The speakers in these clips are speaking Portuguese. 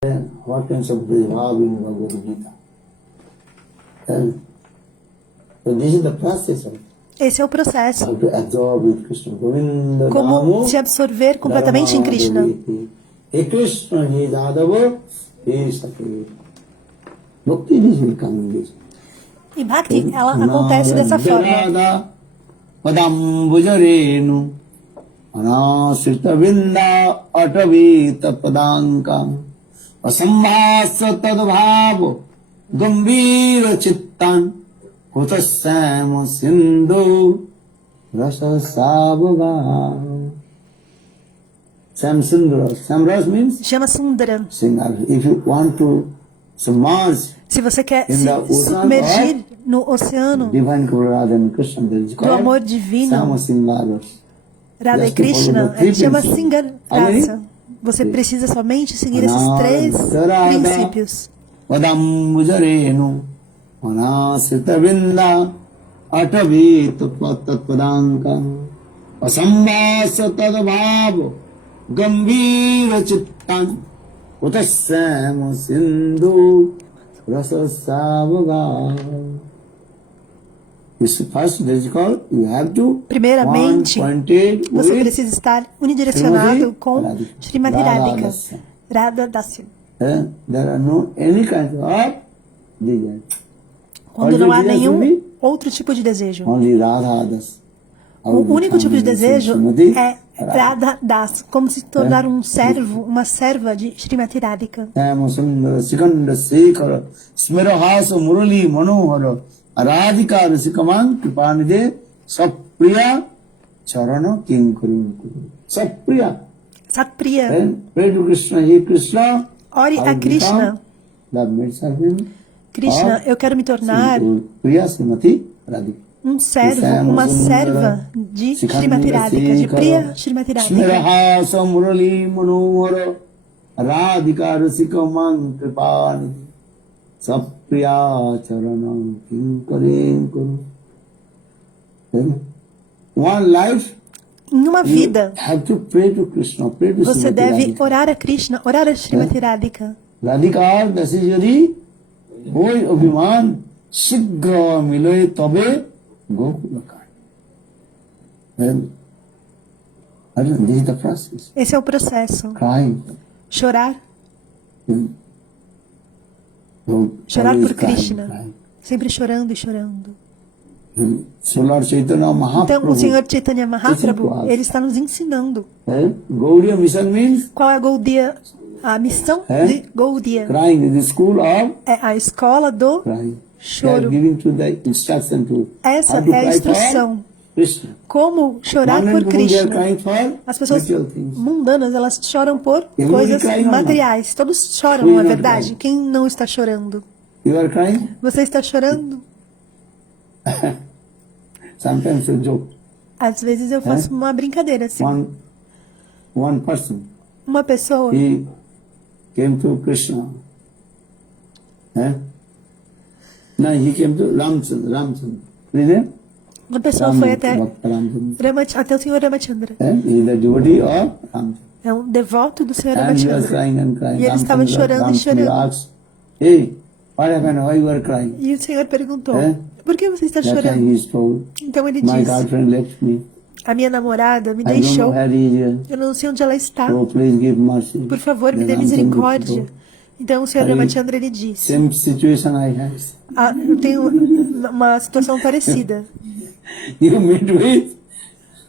What kinds of Bhava in Bhagavad Gita? So this is the process of Esse é o processo. how to absorb with Krishna. Govinda Como Namo se absorver completamente em Krishna. Dharamavadaveti. He Krishna, he Yadava, he Sakhi. Bhakti is will come in this. E Bhakti, ela acontece dessa forma. Padambujarenu Anasrita Vinda Atavita Padanka Asambhasa Tadbhavo Gambhira Chittan Kutasama Sindhu Rasa Sabhava. Samras means Chama Sundara. singer. If you want to submerge Se você quer in se the ocean submergir of no oceano Divine Radha and Krishna, that is do amor called divino, Samasingaras. Radha e Just to follow Krishna, the three chama principles. Singar How many? Rasa. Você precisa somente seguir esses três princípios. Vadambujarenu Anasita Vinda Atavita Tatpadanka Asambhasa Tadbhavo Gambhira Chittan Utasama Sindhu Rasa Sabhava. This first, that is called, you have to Primeiramente, one pointed você with precisa estar unidirecionado com Radhika. Srimati Radhika, Radha Dasya. There are no any kind of desire. Quando não há nenhum outro tipo de desejo. Only Radha Das. O único tipo de desejo é Radha Das, como se tornar um servo, uma serva de Srimati Radhika. Sundara Sikanda Sekara Smirahasa Murali Manohara Radhika Rasikaman Kripanide Sapriya Charana Kinkuru. Sapriya. Satpriya. Pray to Krishna, He Krishna. Ore a Krishna. The maid servant. Krishna, eu quero me tornar Priya Srimati Radhika. um servo, uma serva de Srimati Radhika, de Priya Srimati Radhika. Smirahasa Murali Manohara Radhika Rasikaman Kripanide Sapriya Charanam Kinkarenkuru. One life, Em uma vida, have to pray to Krishna, pray to você Srimati deve Radhika. orar a Krishna, orar a Srimati Radhika. Radhika Dasijari Hoi Abhiman Shigra Miloy Tabe Gokulakan. This is the process. Esse é o processo. Crying. Chorar, chorar Always por crying, Krishna. crying. Sempre chorando e chorando. So Lord Chaitanya Então, Mahaprabhu, o Senhor Chaitanya teaching to Mahaprabhu, us. ele está nos ensinando. Gaudiya mission means Qual é a Gaudiya, a missão de Gaudiya? crying is the school of É a escola do crying. They are choro. giving to the instruction to Essa how to é a cry instrução. for Krishna. Como chorar Modern por people, they are Krishna. crying for As pessoas material things. mundanas, elas choram por Everybody coisas crying or not? materiais. Todos choram, Who is não é not verdade? crying? Quem não está chorando? You are crying? Você está chorando? Sometimes a joke. Às vezes eu faço uma brincadeira assim. One person, Uma pessoa, he came to Krishna. No, he came to Ramchandra. Really? uma pessoa foi até Ramchandra. até o Senhor Ramachandra. He is the devotee of Ramchandra. É um devoto do Senhor And he was Ramachandra. crying and crying. E ele estava chorando e chorando. Asked, hey, what happened? Why you are crying? E o Senhor perguntou, É? por que você está That time chorando? he is told, Então ele my disse, girlfriend left me. a minha namorada me I don't know deixou. where he is here. Eu não sei onde ela está. So please give mercy. Por favor, me Then dê Ramchandra misericórdia. told, Então o Senhor Aí- Ramachandra ele disse, same situation I have. eu tenho uma situação parecida. You meet with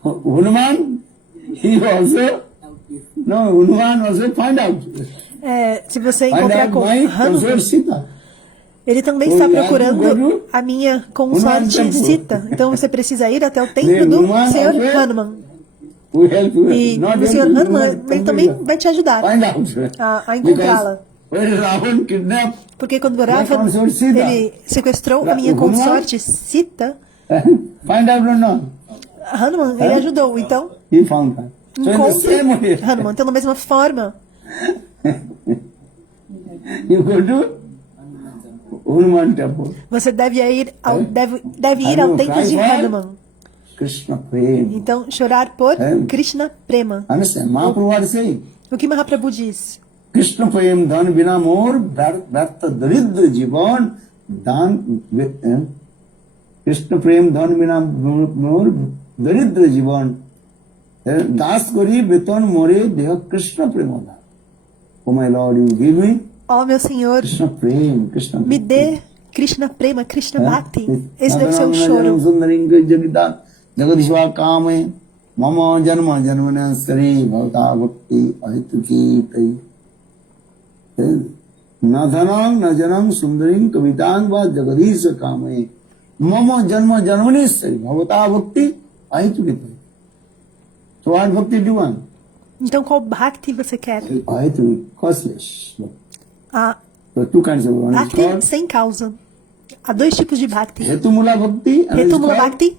Hanuman, he also, no, Hanuman also find out. Se você Find encontrar out com my Hanuman, consort Sita. ele também So está you have to procurando go to a minha consorte Hanuman temple. Sita. Então você precisa ir até o templo Then do Hanuman Senhor also Hanuman. We help you. E Not o Senhor help you, Hanuman, Hanuman ele também come vai te ajudar find out. a encontrá-la. Because when Ravan kidnapped, Porque quando Ravan, consort Sita. ele sequestrou a minha Hanuman? consorte Sita, find out or not, Hanuman, ele ajudou. Então, he found her. So in the same encontre way, Hanuman. Então, da mesma forma, you go to Hanuman temple. você deve ir ao, deve ir Hanuman ao templo de cries for Hanuman. Krishna prema. Então, chorar por É. Krishna Prema. Understand? Mahaprabhu was saying, O que Mahaprabhu diz? Krishna prem dhan bina mor vyartha daridra jivan dan Krishna prem dhan bina mor daridra jivan das kori beton more deha Krishna prema. Oh my Lord, you give me Ó meu Senhor, Krishna prem, Krishna me dê Krishna Prema, Krishna Bhakti. Esse deve ser o choro. Jagadishwa kame mama janma janmana sari bhavata bhakti ahituki tai na dhanam na janam sundarim kavitang va jagadisha kame mama janma janmani sari bhavata bhakti ahituki tai. So what bhakti do you want? Então qual Bhakti você quer? Ahituki, causeless. A So two kinds of one is Bhakti called sem causa. Há dois tipos de Bhakti. Hetumula Bhakti and it's Retumula called Bhakti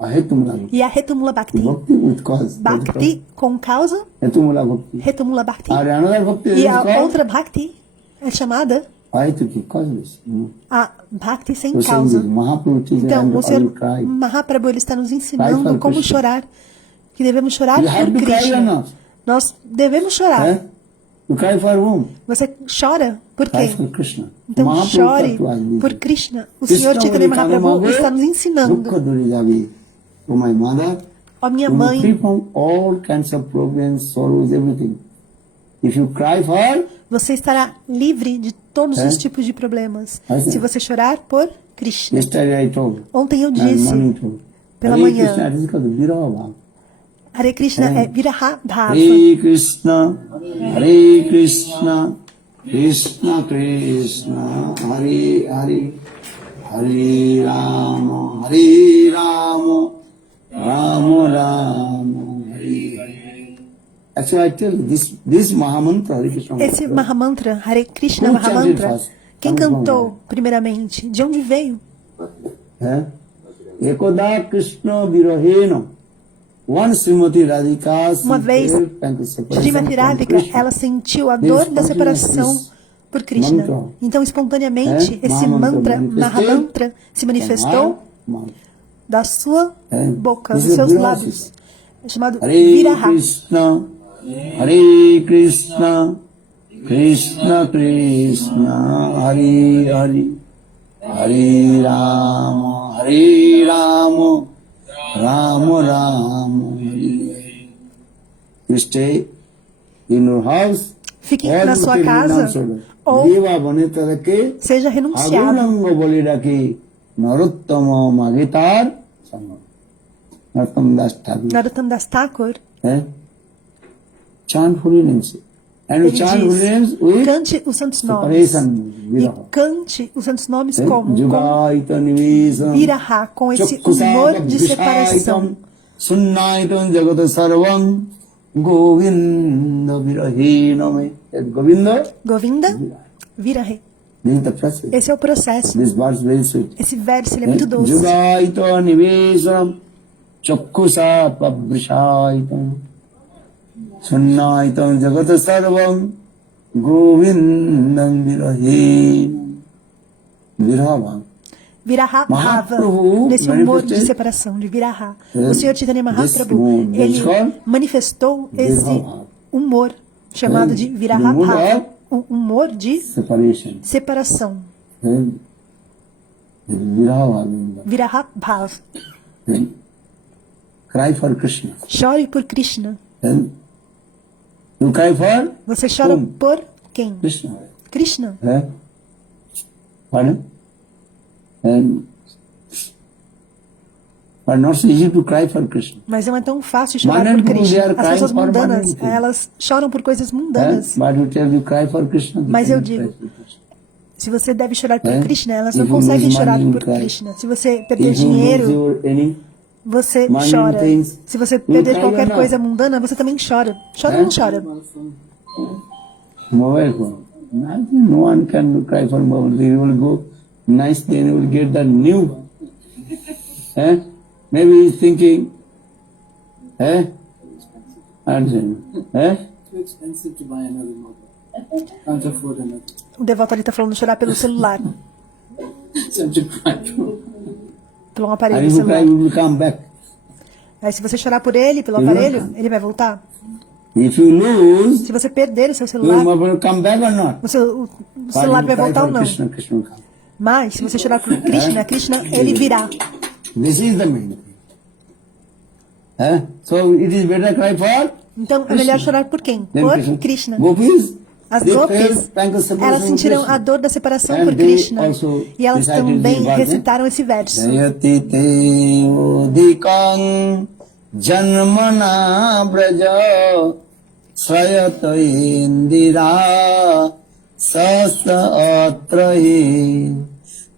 Ahetumula Bhakti. e a Retumula Bhakti. Bhakti with cause. Bhakti com causa, Hetumula Bhakti. Retumula Bhakti. And another Bhakti is E a called outra Bhakti é chamada Ahituki, causeless. a Bhakti sem So saying causa. this, Mahaprabhu teaches Então, and o all Senhor cry. Mahaprabhu ele está nos Cry ensinando for como Krishna. chorar. Que devemos chorar You have por to cry or Krishna. not? Nós devemos chorar. Eh? You cry for whom? Você chora por Cry quê? for Krishna. Então Mahaprabhu chore taught us this. por Krishna. O Senhor Krishna Chaitanya will come Mahaprabhu among está nos us, ensinando. Dukkha Durijavi. Oh my mother, Ó minha you will mãe, free from all kinds of problems, sorrows, everything. If you cry for her, você estará livre de todos É? os tipos de problemas. Mas é. Se você chorar por Krishna. yesterday I told. Ontem eu And disse, morning told. pela Hare manhã, Krishna, this is called Viraha Bhava. Hare Krishna é Viraha Bhava. Hare Krishna, Hare Krishna, Krishna Krishna, Hare Hare, Hare Rama, Rama Rama, Hare Hare. Actually, I tell you, this Mahamantra, Hare Krishna. Esse Mahamantra, Hare Krishna Who chanted Mahamantra, first? quem Come from cantou primeiramente? De onde veio? Ekoda Krishna Virahena. One Srimati Radhika Uma vez, Srimati Radhika, ela sentiu a dor da separação por Krishna. Então, espontaneamente, esse mantra, Mahamantra, se manifestou da sua boca, dos seus lábios. É chamado Hare Viraha. Krishna, Hare Krishna, Krishna Krishna, Hare Hare, Hare Rama, Rama Rama, Hare Hare. You stay in your house, Fique na sua casa ou Deva Vanita Rake, seja renunciado. Aguranga Boli Rake, Narottama Magitar, Narottam Das Thakur. Narottam Das Thakur, Chant holy names. And you ele chant holy names diz, with cante os santos nomes. separation, E viraha. cante os santos nomes como? Com Jugaita Nivisam, Viraha, com esse humor de separação. Sunnaitam Jagata Sarvam, Govinda Virahiname. Govinda, Govinda, Virahe. this is the process. Esse é o processo. This verse very sweet. Esse verso ele é muito doce. Jugaita Nivisam, Chakkusa Pabrishaitam, Sunnaitam Jagata Sarvam, Govindam Virahinam. Viraha. Viraha Bhava, Mahaprabhu nesse humor de manifested separação, de Viraha. O Senhor Chaitanya this Mahaprabhu, mood, ele that's called manifestou esse Viraha. humor chamado de Viraha The mood Bhava, of um humor de separation. separação, Viraha. Viraha Bhava. Cry for Krishna. Chore por Krishna. You cry for Você chora whom? por quem? Krishna. Krishna. Pardon? But not so easy to cry for Krishna. Mas não é tão fácil chorar Mundane por people, they Krishna. are As pessoas crying for mundanas, mundane things. elas choram por coisas mundanas. But you tell you cry for Krishna. they Mas eu cannot digo, cry for Krishna. se você deve chorar por É? Krishna, elas If não you conseguem lose chorar money, you por cry. Krishna. Se você perder If you lose dinheiro, your any você money chora. things, Se você you perder cry qualquer or not? coisa mundana, você também chora. Chora ou não chora? mobile phone. Nothing, no one can cry for mobile. They will go nice, then you will get the new. Maybe he's thinking, understand? Too expensive to buy another mobile. Can't afford another. O devoto ali está falando chorar pelo celular, So I'm just crying. pelo And aparelho if you cry, celular. you will come back. Aí se você chorar por ele, pelo Ele vai aparelho, voltar. ele vai voltar. If you lose, Se você perder o seu your celular, mobile will come back or not? o But celular you vai cry voltar ou for não. Krishna, Krishna will come. Mas, se você chorar por Krishna, Krishna, ele virá. This is the main thing. So it is better cry for Então, é melhor chorar por quem? than Por Krishna. Gopis, As they gopis, felt pankaj separation elas with sentiram Krishna. a dor da separação And por they Krishna. also E elas recited também this verse, recitaram esse verso. Jayati te udikang janmana braja swayata indira sasa atrahi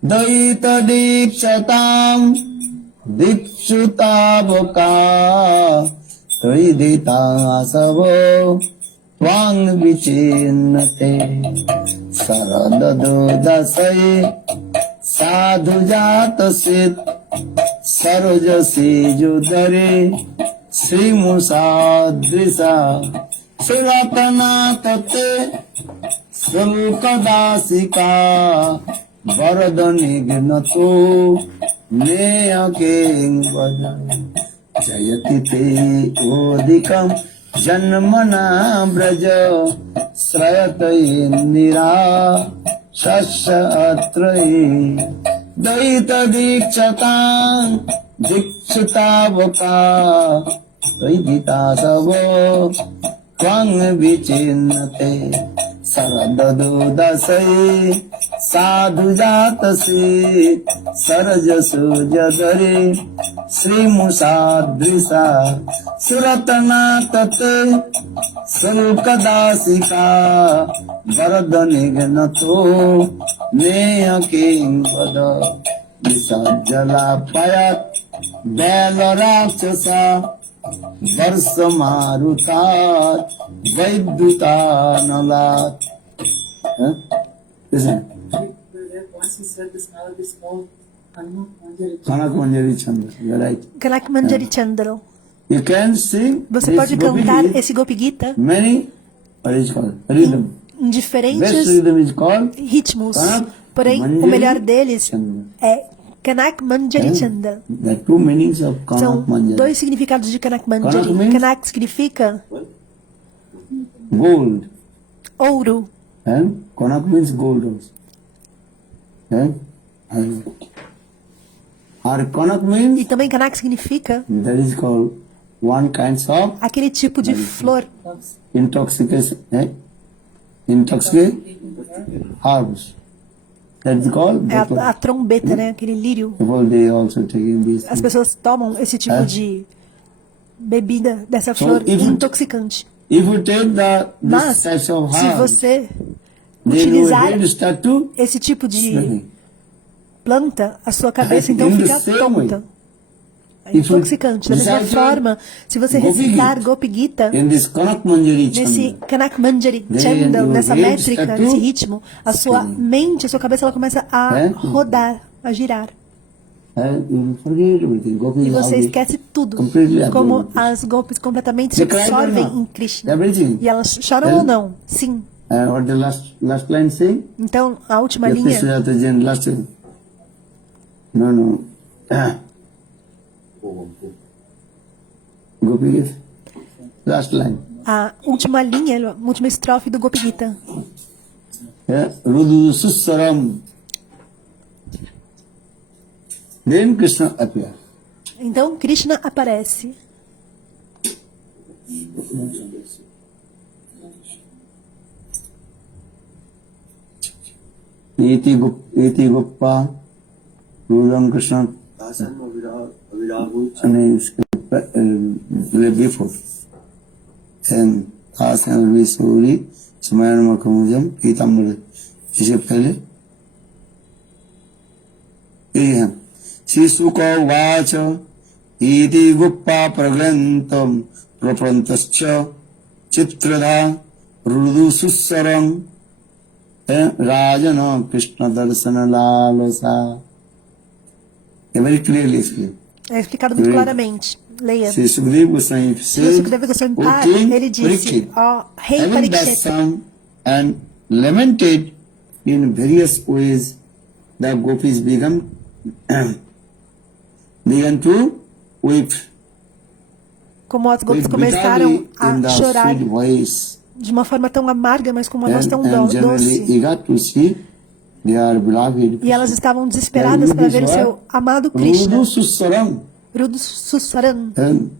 daita dikṣatam dikṣutabaka tridita savo Tvang vichinnate saradadodasai sadhujatasit sarojasi judare srimusadrisa siratanate sulkadasika varadanignatu neyaking vajan jayati te odikam Janmana braja srayata indira shasya atrahi daita dikṣatam dikṣutavaka vaidita savo tvang vichinnate saradadodasai sadhujatasi sarajasu jadare srimusadrisa suratanatate sulkadasika varadanighnato neyaking vada visajjalapayat belarakshasa varsamarutat vaidutanalat. Listen. Once he said this melody is called Kanak Manjari. Kanak Manjari Chandra, you're right. Kanak Manjari Chandra. You can sing Você this pode Gopi cantar Gita, esse Gopi Gita many, what is called, rhythm. em Best diferentes rhythm is called ritmos. Kanak Porém, o Manjari melhor deles Chandra. é Kanak Manjari Chandra. There are two meanings of São Kanak Manjari. dois significados de Kanak Manjari. Kanak means- Kanak significa Gold. ouro. And Kanak means gold also. And or Kanak E means também Kanak significa that is called one kinds of aquele tipo de flor. intoxication, intoxicate herbs. That is called É a trombeta, né? Aquele lírio. people they also taking this. As pessoas tomam esse tipo de bebida dessa flor if you- intoxicante. If you take this Mas, types of se herbs, você then utilizar your head start to esse tipo de smelling. planta, a sua cabeça então In the fica same tonta. É If you intoxicante. Da mesma recite forma, se você Gopi recitar Gita Gopi Gita, in this Kanak Manjari nesse Chandra, Kanak Manjari Then Chandra, your nessa head métrica, start to nesse ritmo, a sua spinning. mente, a sua cabeça, ela começa a rodar, a girar. you forget everything. Gopi E is você how they esquece tudo. completely Como absorbed. as golpes completamente se They cried or absorvem not? em Krishna. Everything. E elas choram Well, ou não? Sim. What the last line say? Então, a última Yati linha. Sujata Jain, last line. No. Gopi Gita. Last line. A última linha, a última estrofe do Gopi Gita. Rudu Sussaram. Then Krishna appears. Então, Krishna aparece. Iti Guppa, Rudam Krishna, before. And Asana Visuri, Samayan Makamujam, Pitamur, इसे पहले शिशुको वाच इति गुप्पा प्रग्रंथम प्रपंतश्च चित्रधा रुदु सुस्सरं राजन कृष्ण दर्शन लालसा. Very clearly explained. É explicado muito claramente. Leia. Se Sukadeva Goswami said, Sukadeva Goswami "O Pai, King ele disse, Parikshit, ó rei having thus Parikshit, sung and lamented in various ways, the gopis began to weep. como as gopis with começaram bitterly a in the chorar sweet voice. de uma forma tão amarga, mas com uma voz tão And generally doce. eager to see their beloved E elas Krishna. estavam desesperadas para ver o seu amado Krishna. Rudu Sussaram. Rudu Sussaran. And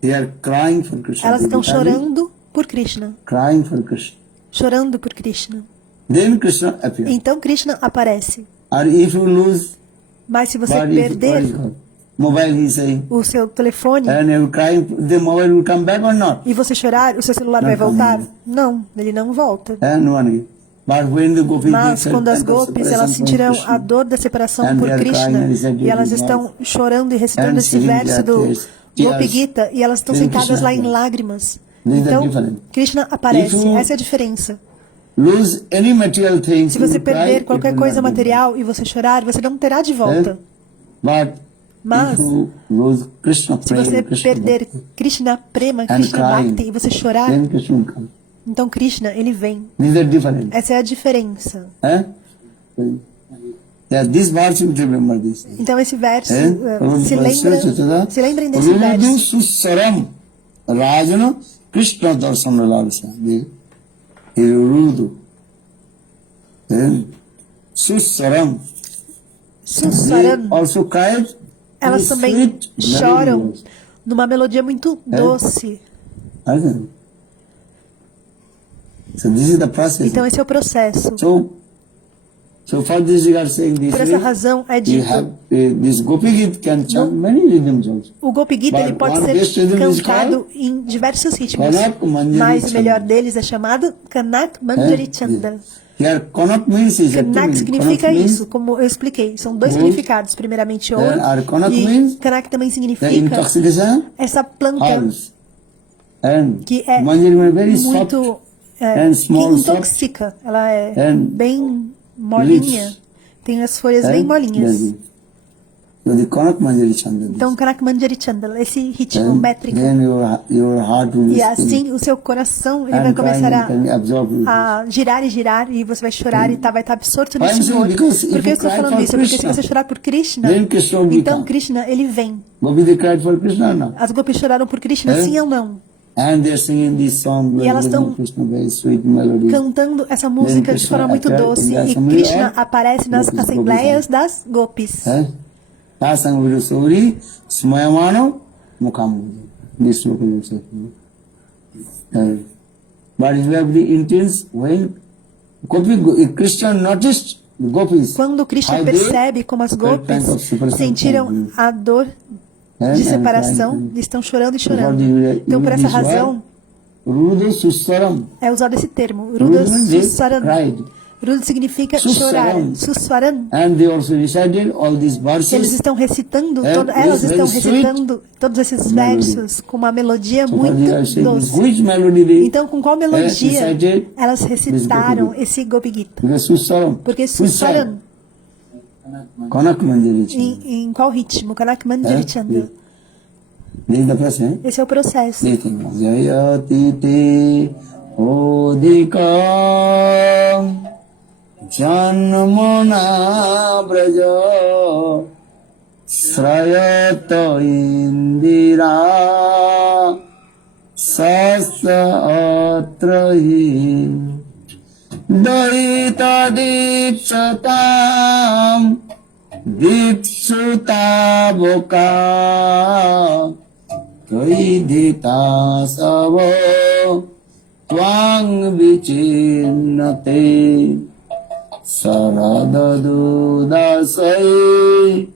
they are crying for Krishna. Elas estão Bitterly chorando por Krishna. crying for Krishna. Chorando por Krishna. Then Krishna appears. Então Krishna aparece. Or if you lose, Mas se você what is perder mobile, he saying, o seu telefone and you crying, the mobile will come back or not? e você chorar, o seu celular vai voltar? Não, ele não volta. And one. But when the gopis Mas quando as gopis elas sentirão a dor da separação por Krishna e elas estão chorando e recitando esse verso do Gopi Gita e elas estão sentadas lá em lágrimas. Então Krishna aparece. Essa é a diferença. lose any material thing, Se você you cry, perder it qualquer will coisa not be material e você chorar, você não terá de volta. But Mas if you lose Krishna se você prema, Krishna perder bhakti, Krishna Prema, and Krishna crying, Bhakti e você chorar, then Krishna will come. então Krishna, ele vem. These are different. Essa é a diferença. Yeah, this verse you remember this. Então esse verso, se lembrem desse Rudu verso. Sussaram Rajana Krishna Darsana Lalasa. Rudu. Sussaram. Sussaran. Also cried. Elas também choram numa melodia muito doce. So this is the process. Então esse é o processo. So for this we are saying this Por essa way, razão é you dito, have this Gopi Gita can chant many rhythms also. o Gopi Gita ele But pode one best ser rhythm is cantado em diversos ritmos, Kanak Manjari mas o Chanda. melhor deles é chamado Kanak Manjari Chanda. Here Kanak means is Kanak significa Kanak means isso, como eu expliquei. São dois gold. significados. Primeiramente ouro, Kanak e means Kanak também the significa intoxication essa planta herbs. And que é Manjari means very soft muito que and small, intoxica. Ela é and bem molinha, leaves. tem as folhas bem molinhas. So the Kanak Manjari Chanda. Então, Kanak Manjari Chandala, esse ritmo métrico. Then your heart will E be assim o seu coração ele vai and começar can absorb a girar e girar e você vai chorar e vai estar absorto Why nesse I'm saying amor. because if Por que eu you estou cry falando for isso? Porque se Krishna, você chorar por Krishna, then Krishna will então come. Krishna ele vem. Gopi they cried for Krishna or not? As gopis choraram por Krishna, sim ou não? And they're singing this song E elas estão Krishna, very sweet melody. Cantando essa música de forma muito doce e Krishna aparece nas assembleias das gopis. Tasang Viru Sauri, Smayamano, Mukhamu. This look is but if you have the intense, when Krishna noticed the gopis, Quando Krishna how they percebe como as gopis sentiram a dor de separação, estão chorando e chorando. Então, por essa razão, Rudu Sussaram, é usado esse termo. Ruda Sussaran. cried. Ruda significa chorar. Sussaran. And they also recited all these Eles verses. estão recitando, And elas this estão very sweet recitando todos esses melody. versos com uma melodia So what they are muito saying is, doce. which melody they Então, com qual melodia recited elas recitaram Gopi esse Gopi Gita? Because Sussaram. Porque Sussaran, Kanak Manjari Chanda. em qual ritmo? Kanak Manjari Chanda. This is the process. Esse é o processo. Jayati te odikam janmana braja srayata indira sasatrahi daita diksatam diksutabhoka Kaidita savo twang vichinnate saradadu dasai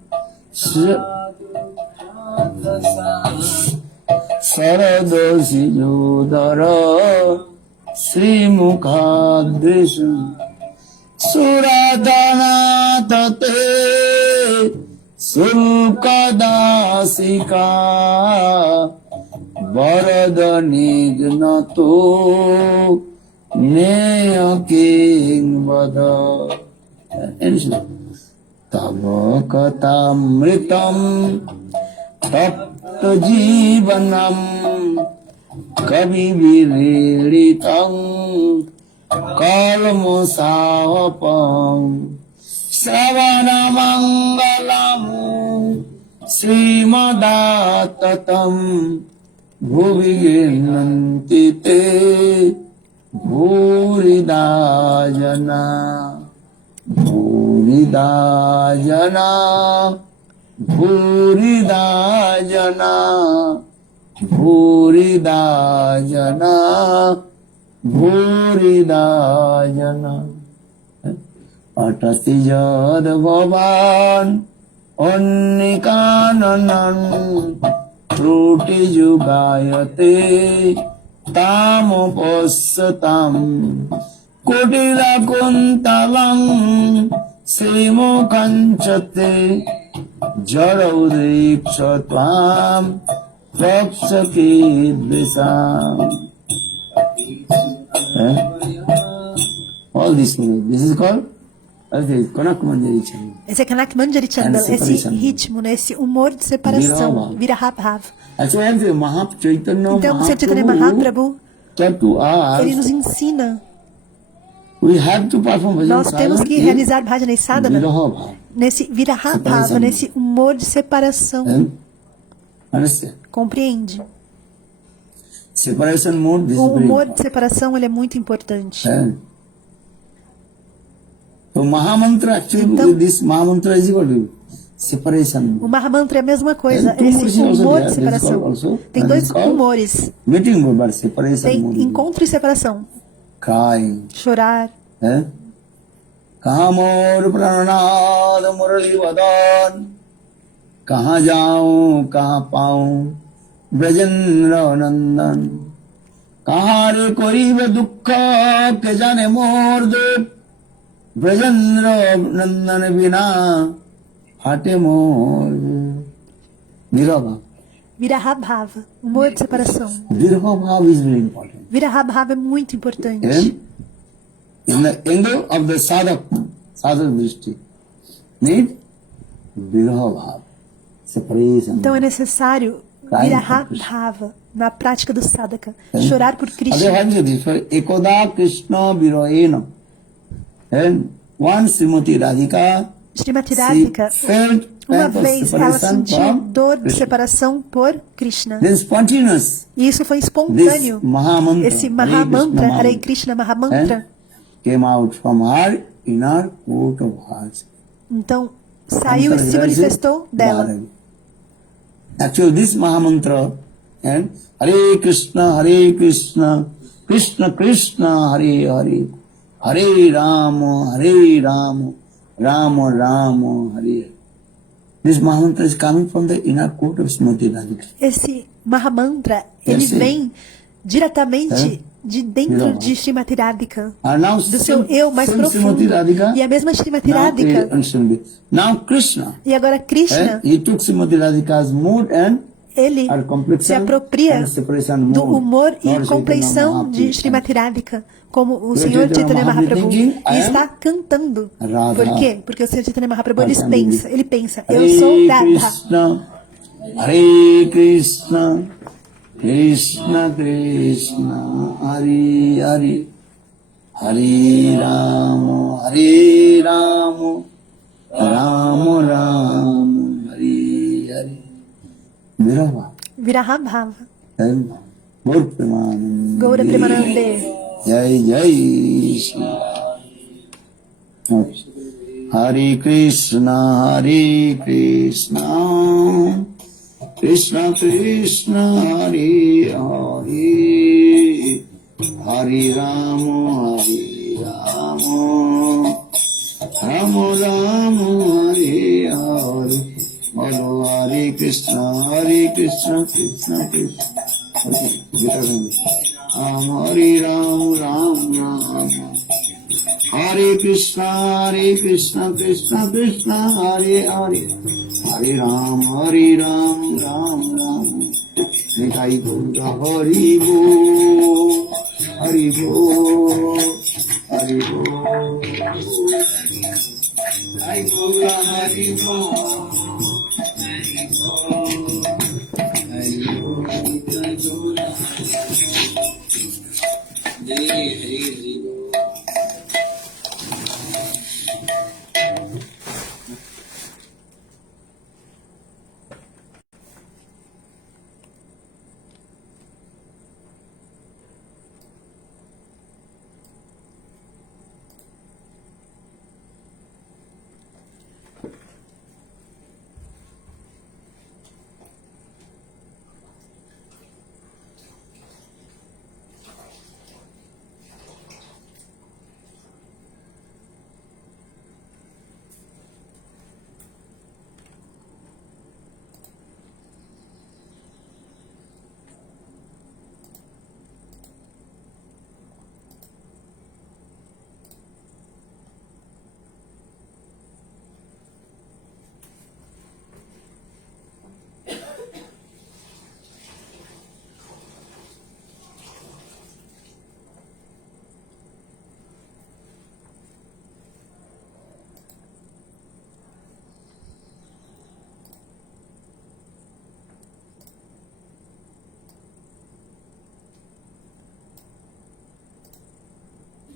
saradosi judara srimukhadrishu suradana tate Sulkadasika Varadanignatu Neyaking Vada Tavakatamritam Tapta Jivanam Kaviviriritam Kalmusapam Savana Mangalam Srimadattatam bhuvi gennanti te bhurida jana bhurida jana bhurida jana bhurida jana bhurida jana atati jad bhavan onnikanan Ruti jugayate tam passatam kutila kuntalam simo kanchate jaraudrikshatvam rakshaki dvisam. All this is called Kanak Manjari Chandal. Esse é Kanak Manjari Chandal, esse ritmo, né? Esse humor de separação, Viraha Bhava. Então, Chaitanya Mahaprabhu, ele nos ensina. Nós temos que realizar Bhajana e Sadhana nesse Viraha Bhava, nesse humor de separação. Compreende? O humor de separação ele é muito importante. So Mahamantra actually, então, this Mahamantra is equal to separation. O Mahamantra é a mesma coisa, esse humor de separação. Tem dois humores. Meeting mood, but separation tem mood. Encontro e separação. Crying. Chorar. Kahamor pranad murali vadan kaha jaun kaha paun Brajendra nandan kahare koribe dukkha ke jane mor de Brajendra nandan vina hate mor. Virabha. Viraha Bhava, humor de separação. Viraha Bhava is very important. Viraha Bhava é muito importante. In the angle of the sadhak drishti, need Viraha Bhava, separation. Então é necessário Viraha Bhava na prática do sadhaka, chorar por Krishna. Ekoda Krishna Viraena. And once Srimati Radhika, uma vez ela sentiu dor de separação por Krishna. E isso foi espontâneo. Esse Mahamantra, Hare Krishna Mahamantra, came out from her inner court of heart. Então saiu e se manifestou dela. Actually, this Mahamantra, and Hare Krishna, Krishna Krishna, Hare Hare. Hare Rama, Rama Rama, Hare. This Mahamantra is coming from the inner court of Srimati Radhika. Esse Mahamantra, ele vem diretamente de dentro de Srimati Radhika, do seu eu mais profundo. E a mesma Srimati Radhika. Now Krishna. E agora Krishna. He took Srimati Radhika's mood and ele se apropria do humor e compreensão de Srimati Radhika, como o Senhor Chaitanya Mahaprabhu, e está cantando. Por quê? Porque o Senhor Chaitanya Mahaprabhu ele pensa, eu sou Radha. Hare Krishna, Krishna Krishna, Hare Hare, Hare Rama, Rama Rama, Hare Hare. Viraha Bhava. Gaura Premanande. Jai Jai Shri. Hare Krishna, Krishna Krishna, Hare Hare, Hare Rama, Rama Rama, Hare Hare. Hare Krishna, Krishna Krishna. Hare Ram, Ram Ram. Hare Krishna, Krishna Krishna, Hare Hare. Hare Ram, Ram Ram. Nitai Gaura Hari Bo, Hari Bo, Hari Bo. Nitai Gaura Hari Bo.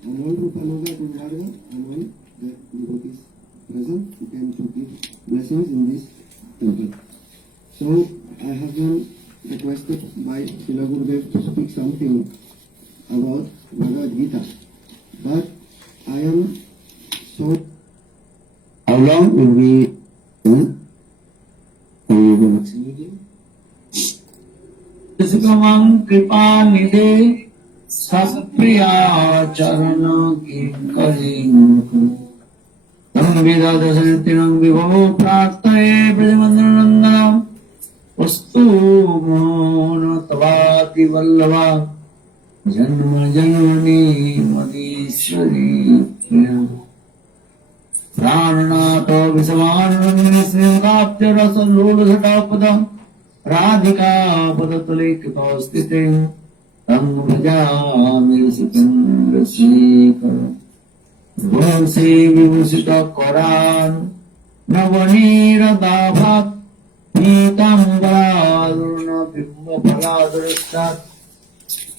And all Rupanuga to Narada and all the devotees present who came to give blessings in this temple. So I have been requested by Srila Gurudev to speak something about Bhagavad Gita. But I am so... How long will we... Sukamam kripa nidhe sapriya charana kinkarinku tam vidada saritinam vibhavo prartaye brajamandranandanam vastu mona tavati vallava janma janmani madishwari prananato visavanam srinaptya rasa lola satapadam Radhika padatale kipastite tam vrajami sukandra sikha Bhansi vibhusita koran navanira dabhat Pitambara bimba paladristat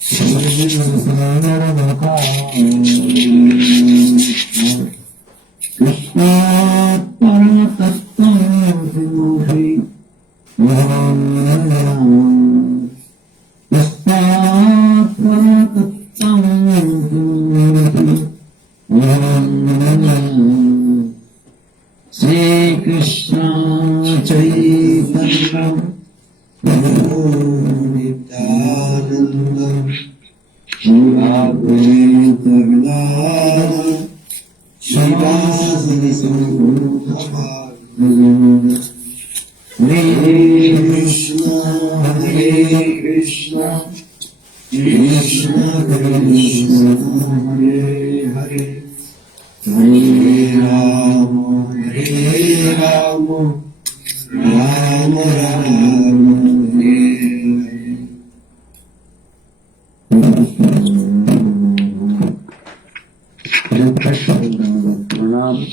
Krishna paramatattam simudhi Shri Krishna Chaitanya Prabhu Nityananda Shri Advaita Gadadhara Srivasadi Sarvabhauma Hare Krishna, Hare Krishna, Krishna Krishna, Hare Hare, Hare Rama, Hare Rama, Rama Rama, Hare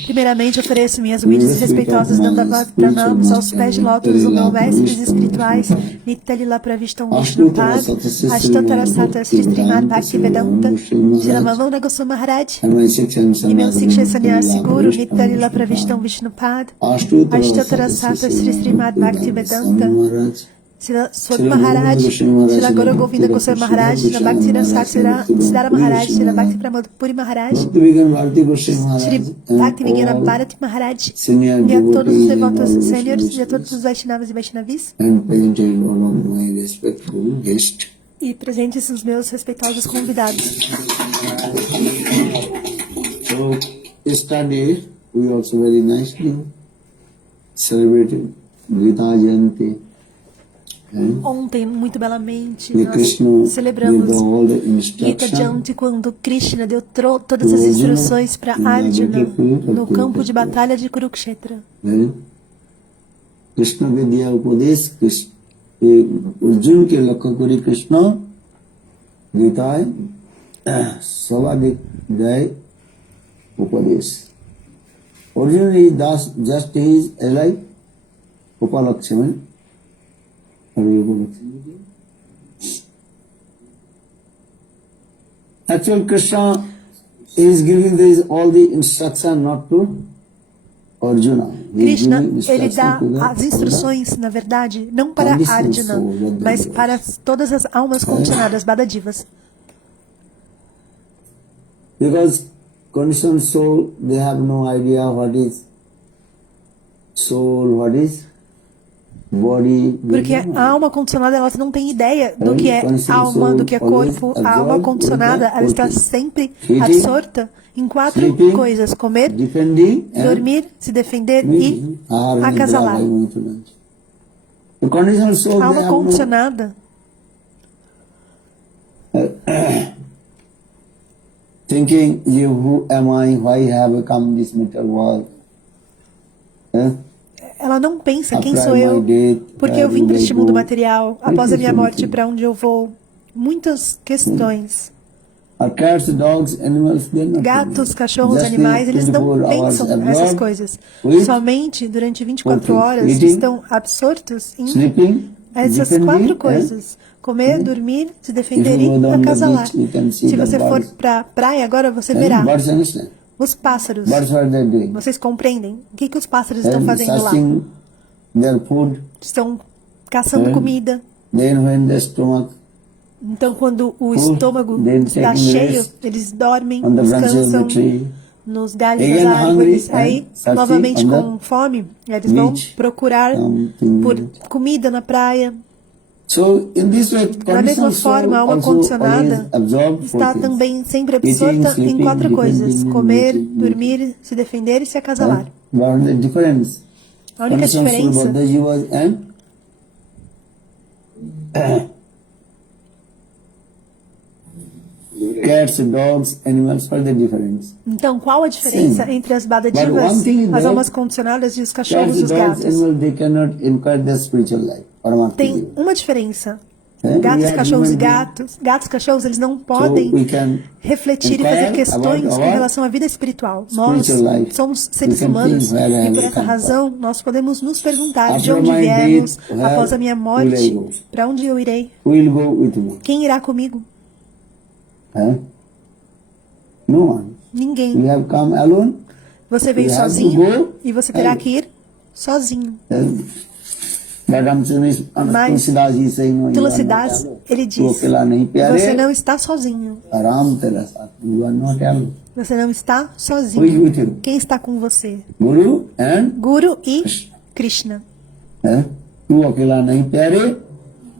Primeiramente, ofereço minhas humildes e respeitosas Dandavat Pranams aos pés de lótus dos meus mestres espirituais, Nitya Pravishtam Vishnupad, Ashtotarasata Sri Srimad Bhaktivedanta, Shiramamanda Goswami Maharaj, e meu Siksha Sannyasi Guru, Nitya Pravishtam Vishnupad, Ashtotarasata Sri Srimad Bhaktivedanta, Srila Swami Maharaj, Srila Guru Govinda Goswami Maharaj, Srila Bhakti Rasat Siddhara Maharaj, Srila Bhakti Pramod Puri Maharaj, Sri Bhakti Vigana Bharati Maharaj, e a todos os devotos sêniores, e a todos os Vaishnavas e Vaishnavis, e presentes os meus respeitosos convidados. So, yesterday we also very nicely celebrated Gita Jayanti. Ontem, muito belamente, Krishna nós celebramos gave all the Gita instruction. Jayanti, quando Krishna deu todas as instruções para Arjuna no campo de batalha de Kurukshetra. Krishna के दिया उपदेश अर्जुन के लक्ष्य करी कृष्ण गीताय सर्वाधिक दय उपदेश Arjun is just is iliac उपलक्ष्य Actually, Krishna is giving all the instruction not to Arjuna. Krishna, ele dá as instruções, na verdade, não para Arjuna, mas para todas as almas condicionadas, Badadivas. Because conditioned soul, they have no idea what is soul, what is body. Porque a alma condicionada, ela não tem ideia do que é alma, do que é corpo. A alma condicionada, ela está sempre absorta em quatro coisas: comer, dormir, se defender e acasalar. A alma condicionada, thinking, who am I, why have I come this material world? Ela não pensa quem sou eu, porque eu vim para este mundo material, após a minha morte, para onde eu vou. Muitas questões. Gatos, cachorros, animais, eles não pensam nessas coisas. Somente durante 24 horas estão absortos em Essas Depending, 4 coisas. Comer, dormir, se defender If you e go down the acasalar. beach, you can see Se the você for birds. para a praia agora, você And verá birds understand. os pássaros. Birds what they're doing. Vocês compreendem? O que os pássaros estão And fazendo lá? searching their food. Estão caçando And comida. then when the stomach Então, quando o full, estômago then está taking cheio, rest eles dormem, on the branches of the descansam tree. nos galhos Again das árvores. hungry Aí, and thirsty novamente on the com fome, eles vão beach. procurar Something. por comida na praia. So in this way, Da mesma conditioned soul forma, a alma also condicionada always absorbed está four things. também sempre Eating, absorta em sleeping, 4 coisas: depending, comer, eating, dormir, se defender e se acasalar. But the difference. A única Conditioned soul, diferença Buddha jivas and cats, dogs, animals, what the difference? Então, qual a diferença Sim. entre as But badadivas, one thing is as that almas condicionadas e os cachorros Cats, e os dogs, gatos? animals, they cannot inquire the spiritual life. Paramatma Tem jiva. uma diferença. We Gatos, are cachorros e human beings. gatos, cachorros, eles não So podem we can refletir e inquire fazer questões about com our relação à vida espiritual. Nós spiritual life. somos seres We can humanos think where I e por will essa come razão nós podemos nos perguntar de After onde my viemos, death, where após a minha will I morte, go? para onde eu irei, Who will go with me? quem irá comigo? Huh? No one. Ninguém. We have come alone. Você veio We have to sozinho go e você terá alone. que ir sozinho. Madam Tulsidas is saying, no, you are not Tulsidas, alone. ele Tu diz, akela nahi pyare, você não está sozinho. Ram tera saath. You are not alone. Você não está Who is sozinho. with you? Quem está com você? Guru and Guru e Krishna. Tu akela nahi pyare,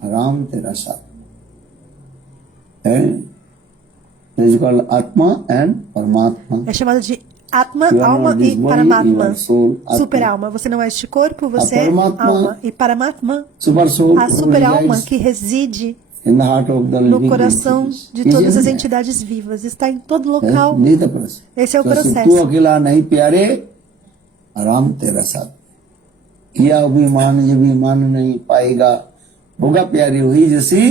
Ram tera saath. It is called Atma and Paramatma. É chamado de Atma, You are alma not this e body, you Paramatma. are soul, Atma. Super-alma. Você não é este corpo, você é Paramatma, alma. E Paramatma, Super soul a who super-alma resides que reside in the heart of the no living coração entities. de Is todas in as there. entidades vivas. Está em todo local. This is the process. Esse é o So, se processo. tu akela nahi pyare, Ram tera saath. किया अभिमान जब ईमान नहीं पाएगा होगा प्यारे वही जैसे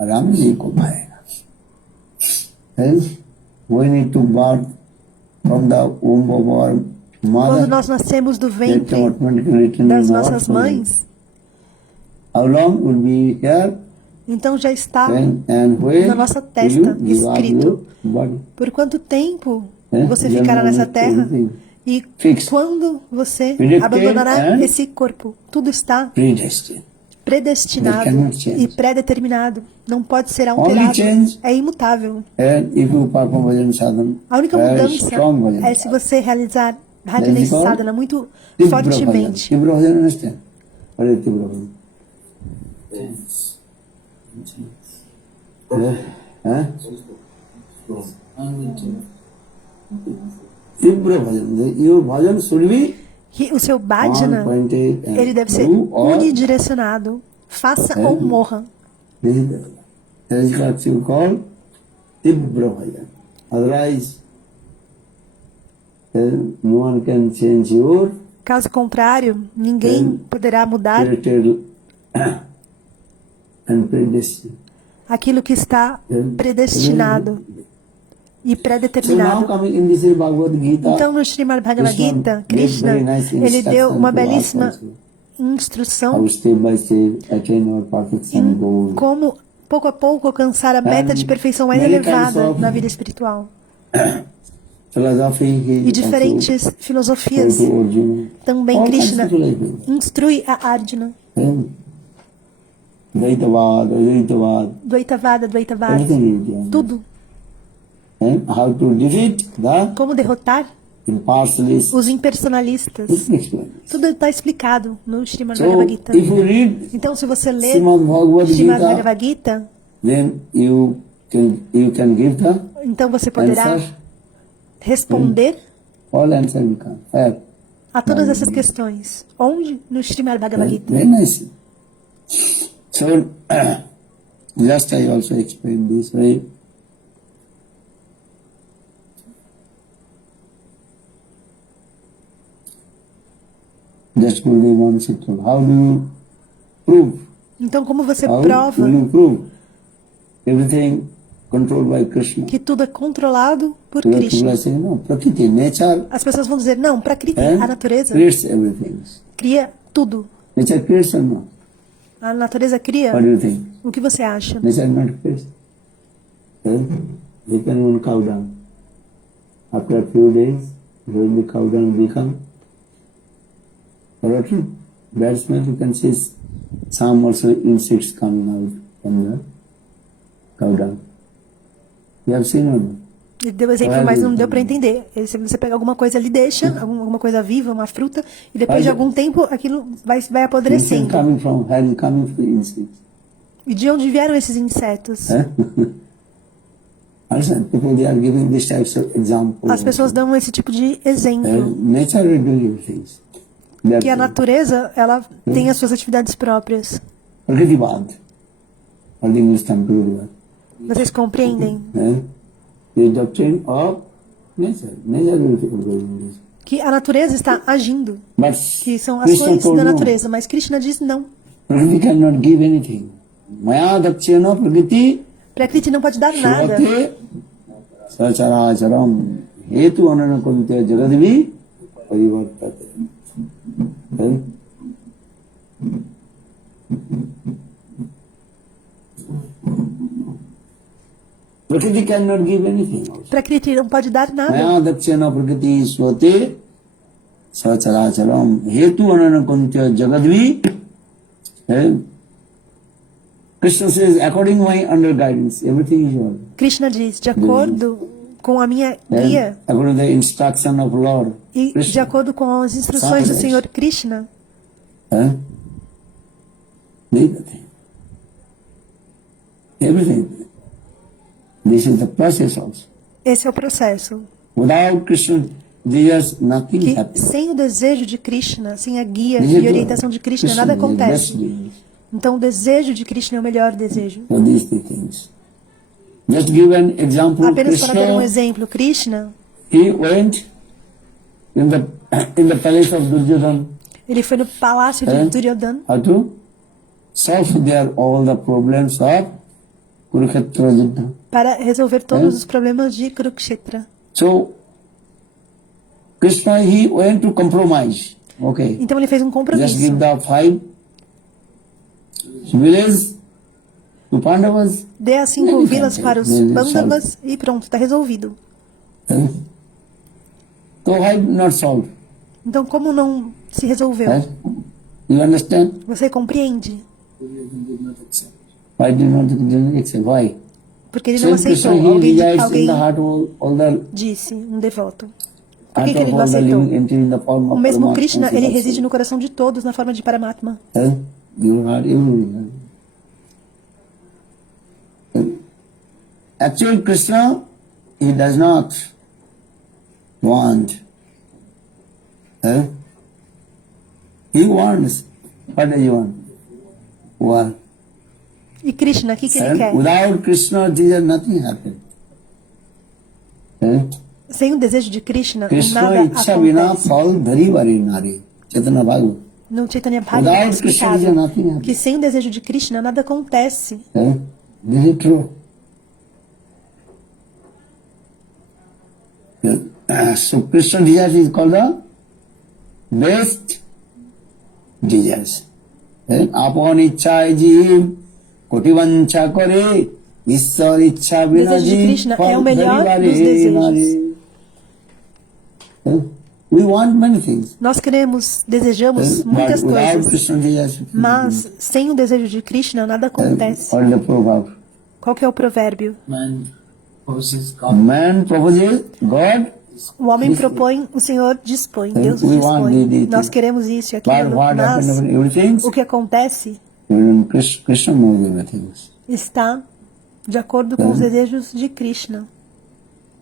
राम जी को पाएगा. We need to birth from the womb of our Quando mother. nós nascemos do That ventre automatically written das in our nossas soul. mães, How long will be here? então já está When and where na nossa will testa you give up escrito your body? por quanto tempo É, você já ficará não nessa é terra everything. e Fixed. quando você Predicted abandonará and esse corpo. Tudo está Predestined. That predestinado cannot change. e pré-determinado. Não pode ser Only alterado. change É imutável. And if you perform bhajan sadhana, A única very mudança strong bhajan é se sadhana. você realizar That Bhajana is called Sadhana muito Tibra fortemente. Bhajan. Tibra bhajan, understand? What is Tibra bhajan? Huh? Tibra bhajan. Your bhajan should be Que o seu Bhajana, one-pointed and ele deve ser true or unidirecionado. Faça ou morra. this is the- that is what you call Tibra bhajan. Otherwise, no one can change your Caso contrário, ninguém poderá mudar created and predestined. aquilo que está predestinado e So now pré-determinado. coming in this Bhagavad Gita, Então, no Srimad Bhagavad Gita, Krishna, ele deu uma belíssima instrução how step by step attain our perfection goal. como, pouco a pouco, alcançar a meta de perfeição mais many elevada kinds of na vida espiritual. Philosophy E diferentes filosofias. Também Krishna instrui a Arjuna. Dvaitavad, Advaitavad, Dvaitavada, Dvaitavada. everything is there. Tudo. And how to defeat the Como derrotar impartialists. os impersonalistas. This is explained. Tudo está explicado no Srimad So, Bhagavad Gita. if you read Então, se você ler Srimad Bhagavad Srimad Gita, Bhagavad Gita, then you can give the então você poderá answer. responder All answer will come. Where? a todas essas questões. Onde? No Srimad Bhagavad Gita. Very nice. So, just I also explained this way. Just Gurudev wants it to. How do you prove? Então, como você How prova will you prove? Everything controlled by Krishna. que tudo é controlado por So that people Krishna? are saying, no, Prakriti, nature As pessoas vão dizer, não, Prakriti, a natureza, creates everything. cria tudo. Nature creates or not? A natureza cria. What do you think? O que você acha? Nature not creates. You can even cow down. After a few days, when the cow down become rotten, bad smell, you can see some also insects coming out from the cow down. You have seen or not? Ele deu exemplo, mas não deu para entender. Se você pega alguma coisa ali, deixa, alguma coisa viva, uma fruta, e depois de algum tempo aquilo vai Insect apodrecendo. coming from, where is coming from the insects? E de onde vieram esses insetos? Also, people, they are giving this types of examples. As pessoas dão esse tipo de exemplo. Nature will do your things. Que a natureza, ela tem as suas atividades próprias. Prakritivad. Or the English term, Prakritivad. Vocês compreendem? The doctrine of nature. Nature will do this. Que a natureza está agindo. But Que são as Krishna ações told da no. natureza. Mas Krishna diz não. Prakriti cannot give anything. Maya dakshena prakriti Prakriti não pode dar nada. shrote sacharacharam hetu ananakuntya jagadvi parivartate. Prakriti cannot give anything also. Prakriti não pode dar nada. Maya dakshena prakriti swate sacharacharam hetu ananakuntya jagadvi. Krishna says, according my under guidance, everything is yours. Krishna diz, de acordo com a minha guia According to the instruction of Lord e de Krishna. acordo com as instruções do Senhor Krishna, Everything. Everything. This is the process also. esse é o processo. Without Krishna, there's nothing Que happens. sem o desejo de Krishna, sem a guia This is e orientação de Krishna, Krishna nada is the best acontece. news. Então o desejo de Krishna é o melhor desejo. So these three things. Just give an example. Apenas para dar um Krishna, exemplo, Krishna, he went in the palace of Duryodhana. ele foi no palácio de Duryodhana How to solve there all the problems of Kurukshetra Yuddha. para resolver todos os problemas de Kurukshetra. So Krishna, he went to compromise. Okay. Então ele fez um Just compromisso. give the 5 villages to Pandavas. Dê as 5 vilas para os Pandavas e pronto, está resolvido. So why not solve? Então como não se resolveu? You understand? Você compreende? Duryodhana did not accept. Why did not accept? Why? Porque ele não Since Krishna, aceitou. he resides in Alguém the heart of all the disse, um devoto. Por heart que ele of não all the aceitou? living entity in the form O of mesmo Paramatma. Krishna, ele reside no coração de todos na forma de Paramatma. You are everywhere. Actually, Krishna, he does not want. He wants. What does he want? War. E Krishna, o que ele quer? Without Krishna, there nothing happens. Sem o desejo de Krishna, Krishna nada ichha vina acontece. phal dhari vari nari. Chaitanya Bhagavat. No Chaitanya Bhagavata é Without Krishna, there explicado nothing happens. que sem o desejo de Krishna, nada acontece. This is true. So Krishna desires is called the best desires. Apon ichha jeev koti vancha kore Ishwar ichha O bina desejo de jeev Krishna é o phal melhor dhari dos vari desejos. nari. We want many things. Nós queremos, desejamos muitas But without coisas, Krishna desires, mas sem o desejo de Krishna, nada acontece. what is the proverb? Qual que é o provérbio? Man poses God. Man proposes, God. O homem propõe, o Senhor dispõe, Deus We want dispõe. the- Nós queremos isso e But aquilo, what happens mas over everything? o que acontece Krishna knows everything. está de acordo com os desejos de Krishna.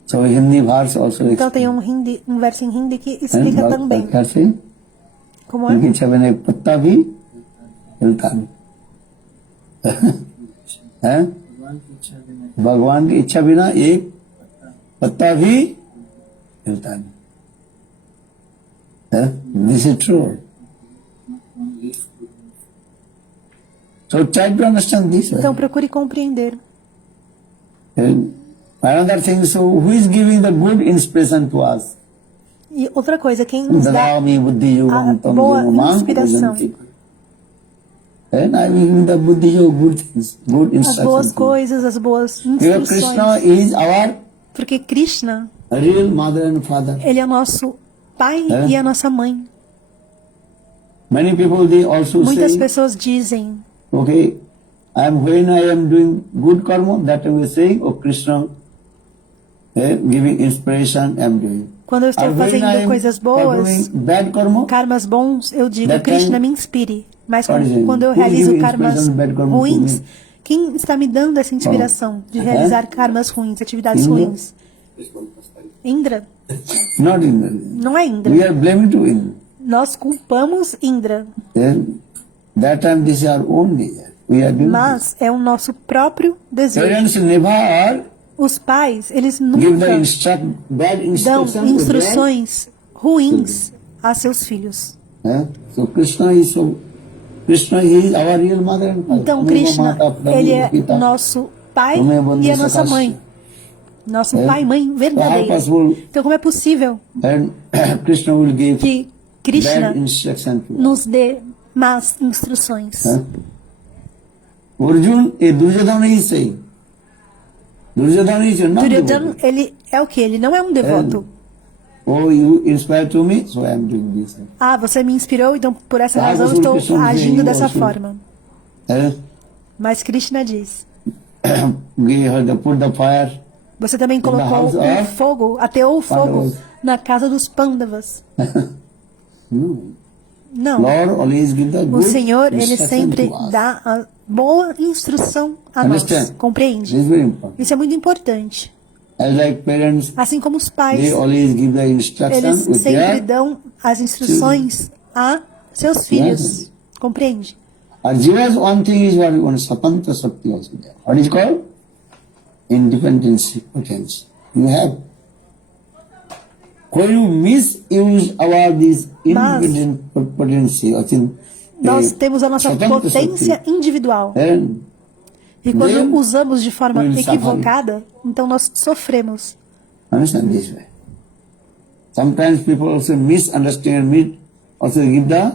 So Hindi verse also Então tem um verso em Hindi que explica também. Como é? उनकी छवि ने एक पत्ता भी हिलता नहीं है भगवान की इच्छा बिना भगवान की इच्छा बिना एक पत्ता भी हिलता नहीं है this is true one leaf. So try to understand this Então procure compreender. another thing, so who is giving the good inspiration to us? E outra coisa, quem nos dá Dadami buddhi yogam a tam boa yogam inspiração. bhajanti. And I will give the buddhi yoga, good things, good As boas instructions. coisas, as boas Because Krishna instruções. is our Porque Krishna, real mother and father. ele é o nosso pai É. e a nossa mãe. Many people, they also Muitas say, pessoas dizem, okay, when I am doing good karma, that I will say, oh Krishna, giving inspiration, I am doing. quando eu estou And when I fazendo am coisas boas, performing bad karma, karmas bons, eu digo, That Krishna time- me inspire. Mas What is it? quando eu Who realizo give karmas inspiration, bad karma to ruins, me? quem está me dando essa inspiração de realizar karmas ruins, atividades Indra? ruins? Indra? not in the, Não é we Indra. are blaming to Indra. Nós culpamos Indra, Then, that time this is our own desire. We are doing this. mas é o nosso próprio desejo. Parents never Os pais, eles give nunca the bad dão instruction to instruções ruins a seus filhos. them. So Krishna is our real mother and father. Então, Tameva Krishna, mata pitam ele é pita. nosso pai Tameva bandhu e a nossa sakasya. mãe. Nosso É. pai e mãe So how verdadeiro. possible Então, como é possível and Krishna will give que Krishna bad instruction to us? nos dê más instruções? Arjun, Duryodhana is saying. Duryodhana is not Duryodhana, devotee. ele é o que? Ele não é um devoto. Oh, you inspired to me, so I am doing this. Ah, você me inspirou, então por essa Ah, razão você estou Krishna agindo veio dessa also. forma. Mas Krishna diz, Put the fire. você também the colocou house o of fogo, ateou o fogo Pandavas. na casa dos Pandavas. No. Não. Lord always give the O good Senhor, ele instruction sempre to us. dá a boa instrução a nós. Understand? Compreende? This is very important. Isso é muito importante. As like parents, Assim como os they pais, always give the instruction eles with sempre their dão as instruções a seus filhos. Compreende? Jiva's one thing is what we want, Satantra Sakti also there. What is called? Independence potential. You have. When you misuse this independent potential, Nós temos a nossa potência individual. then E quando then usamos de forma we'll suffer. equivocada, então nós sofremos. understand this way. Sometimes people also misunderstand, also give the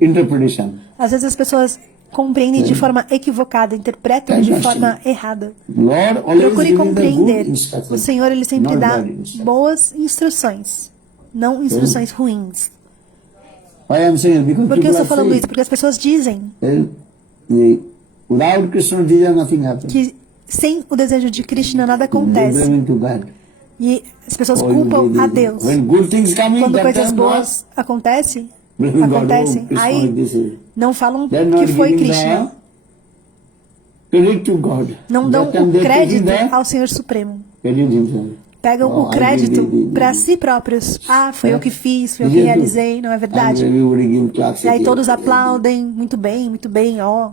interpretation. Às vezes as pessoas compreendem de forma equivocada, interpretam de forma errada. Lord always Procure giving the compreender. good instruction, O Senhor, ele sempre not dá bad instruction. boas instruções, não instruções ruins. Why I'm saying? Because Por que eu people estou are falando saying, isso? Porque as pessoas dizem without Krishna desire nothing happens. que sem o desejo de Krishna nada They acontece. blame to God. E as pessoas Oh, culpam a Deus. When good things come in, Quando that coisas time boas acontecem, God, blaming God, acontecem, oh, Krishna aí is this way. não falam They're not que foi giving Krishna. the credit to God. Não dão That time o they're taking crédito the ao Senhor Supremo. credit himself. Pegam Oh, o crédito I did. para si próprios. Ah, foi eu que fiz, foi eu que Did you do? realizei, não é verdade? And everybody give claps E aí again. todos aplaudem, muito bem, ó.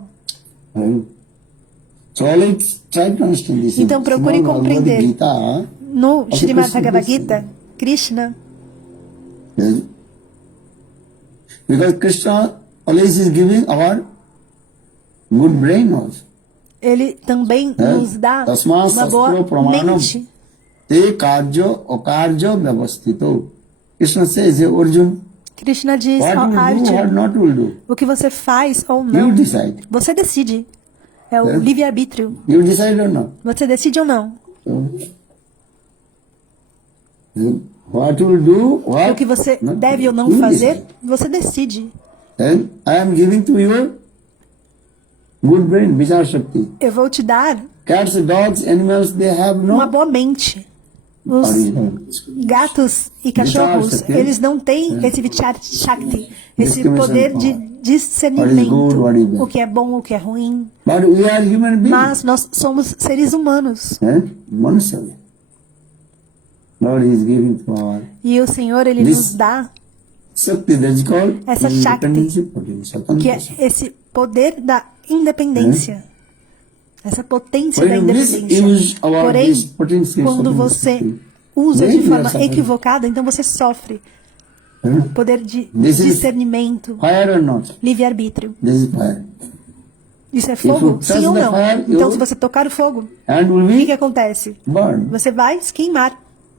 So let's try to understand this. Então procure Small Bhagavad compreender. Gita, No Also Srimad Krishna Bhagavad disse. Gita, Krishna, yes. Because Krishna always is giving our good brain also. ele também nos dá Tasma uma boa sastro pramanam mente. te karjo akarjo vyavastito. Krishna says, Arjun, Krishna diz what ao will do, what Arjuna, not will do. o que você faz ou You não, decide. você decide. É o É. livre-arbítrio. You decide or not. Você decide ou não. So, what will do, what O que você not deve ou do. não You fazer, decide. você decide. And I am giving to you good brain, Vichar Shakti. Eu vou te dar Cats, dogs, animals, they have uma no boa mente. Os original. gatos e cachorros, eles não têm esse Vichar Shakti, esse poder de discernimento, o que é bom, o que é ruim. But we are human beings. Mas nós somos seres humanos. Manusya. Lord is giving to our E o Senhor, ele nos dá Shakti, that's called essa Shakti, independence potential. que é esse poder da independência. Essa potência da When you independência. misuse our Porém, this potential quando of você Shakti, usa then de you are forma suffering. equivocada, então você sofre. Poder de This is discernimento, fire or not? livre-arbítrio. This is fire. Isso é you fogo? touch Sim ou the não? fire, Então, you- se você tocar o fogo, And will o que be acontece? burned. Você vai se queimar.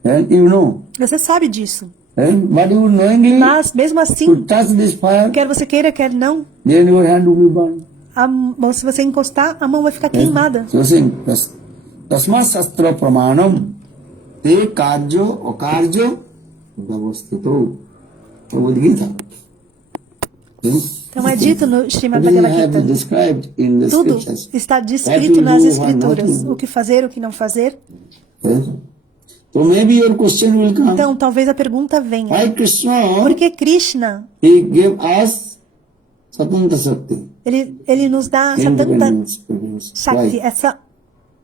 And you know. Você sabe disso. But you knowingly Mas, mesmo assim, to touch this fire, quer você queira, quer não, then your hand will be burned. se você encostar, a mão vai ficar queimada. So saying, tasma sastra pramanam te karjo akarjo vyavastito. Bhagavad Gita. Então é dito no Srimad Everything Bhagavad have Gita. described in the Tudo scriptures. está descrito nas escrituras. O que fazer, o que não fazer. So maybe your question will come. Então, talvez a pergunta venha. Why Krishna, Por que Krishna, he gave us Satanta Shakti, ele nos dá essa tanta independence, potential. Shakti, Why? essa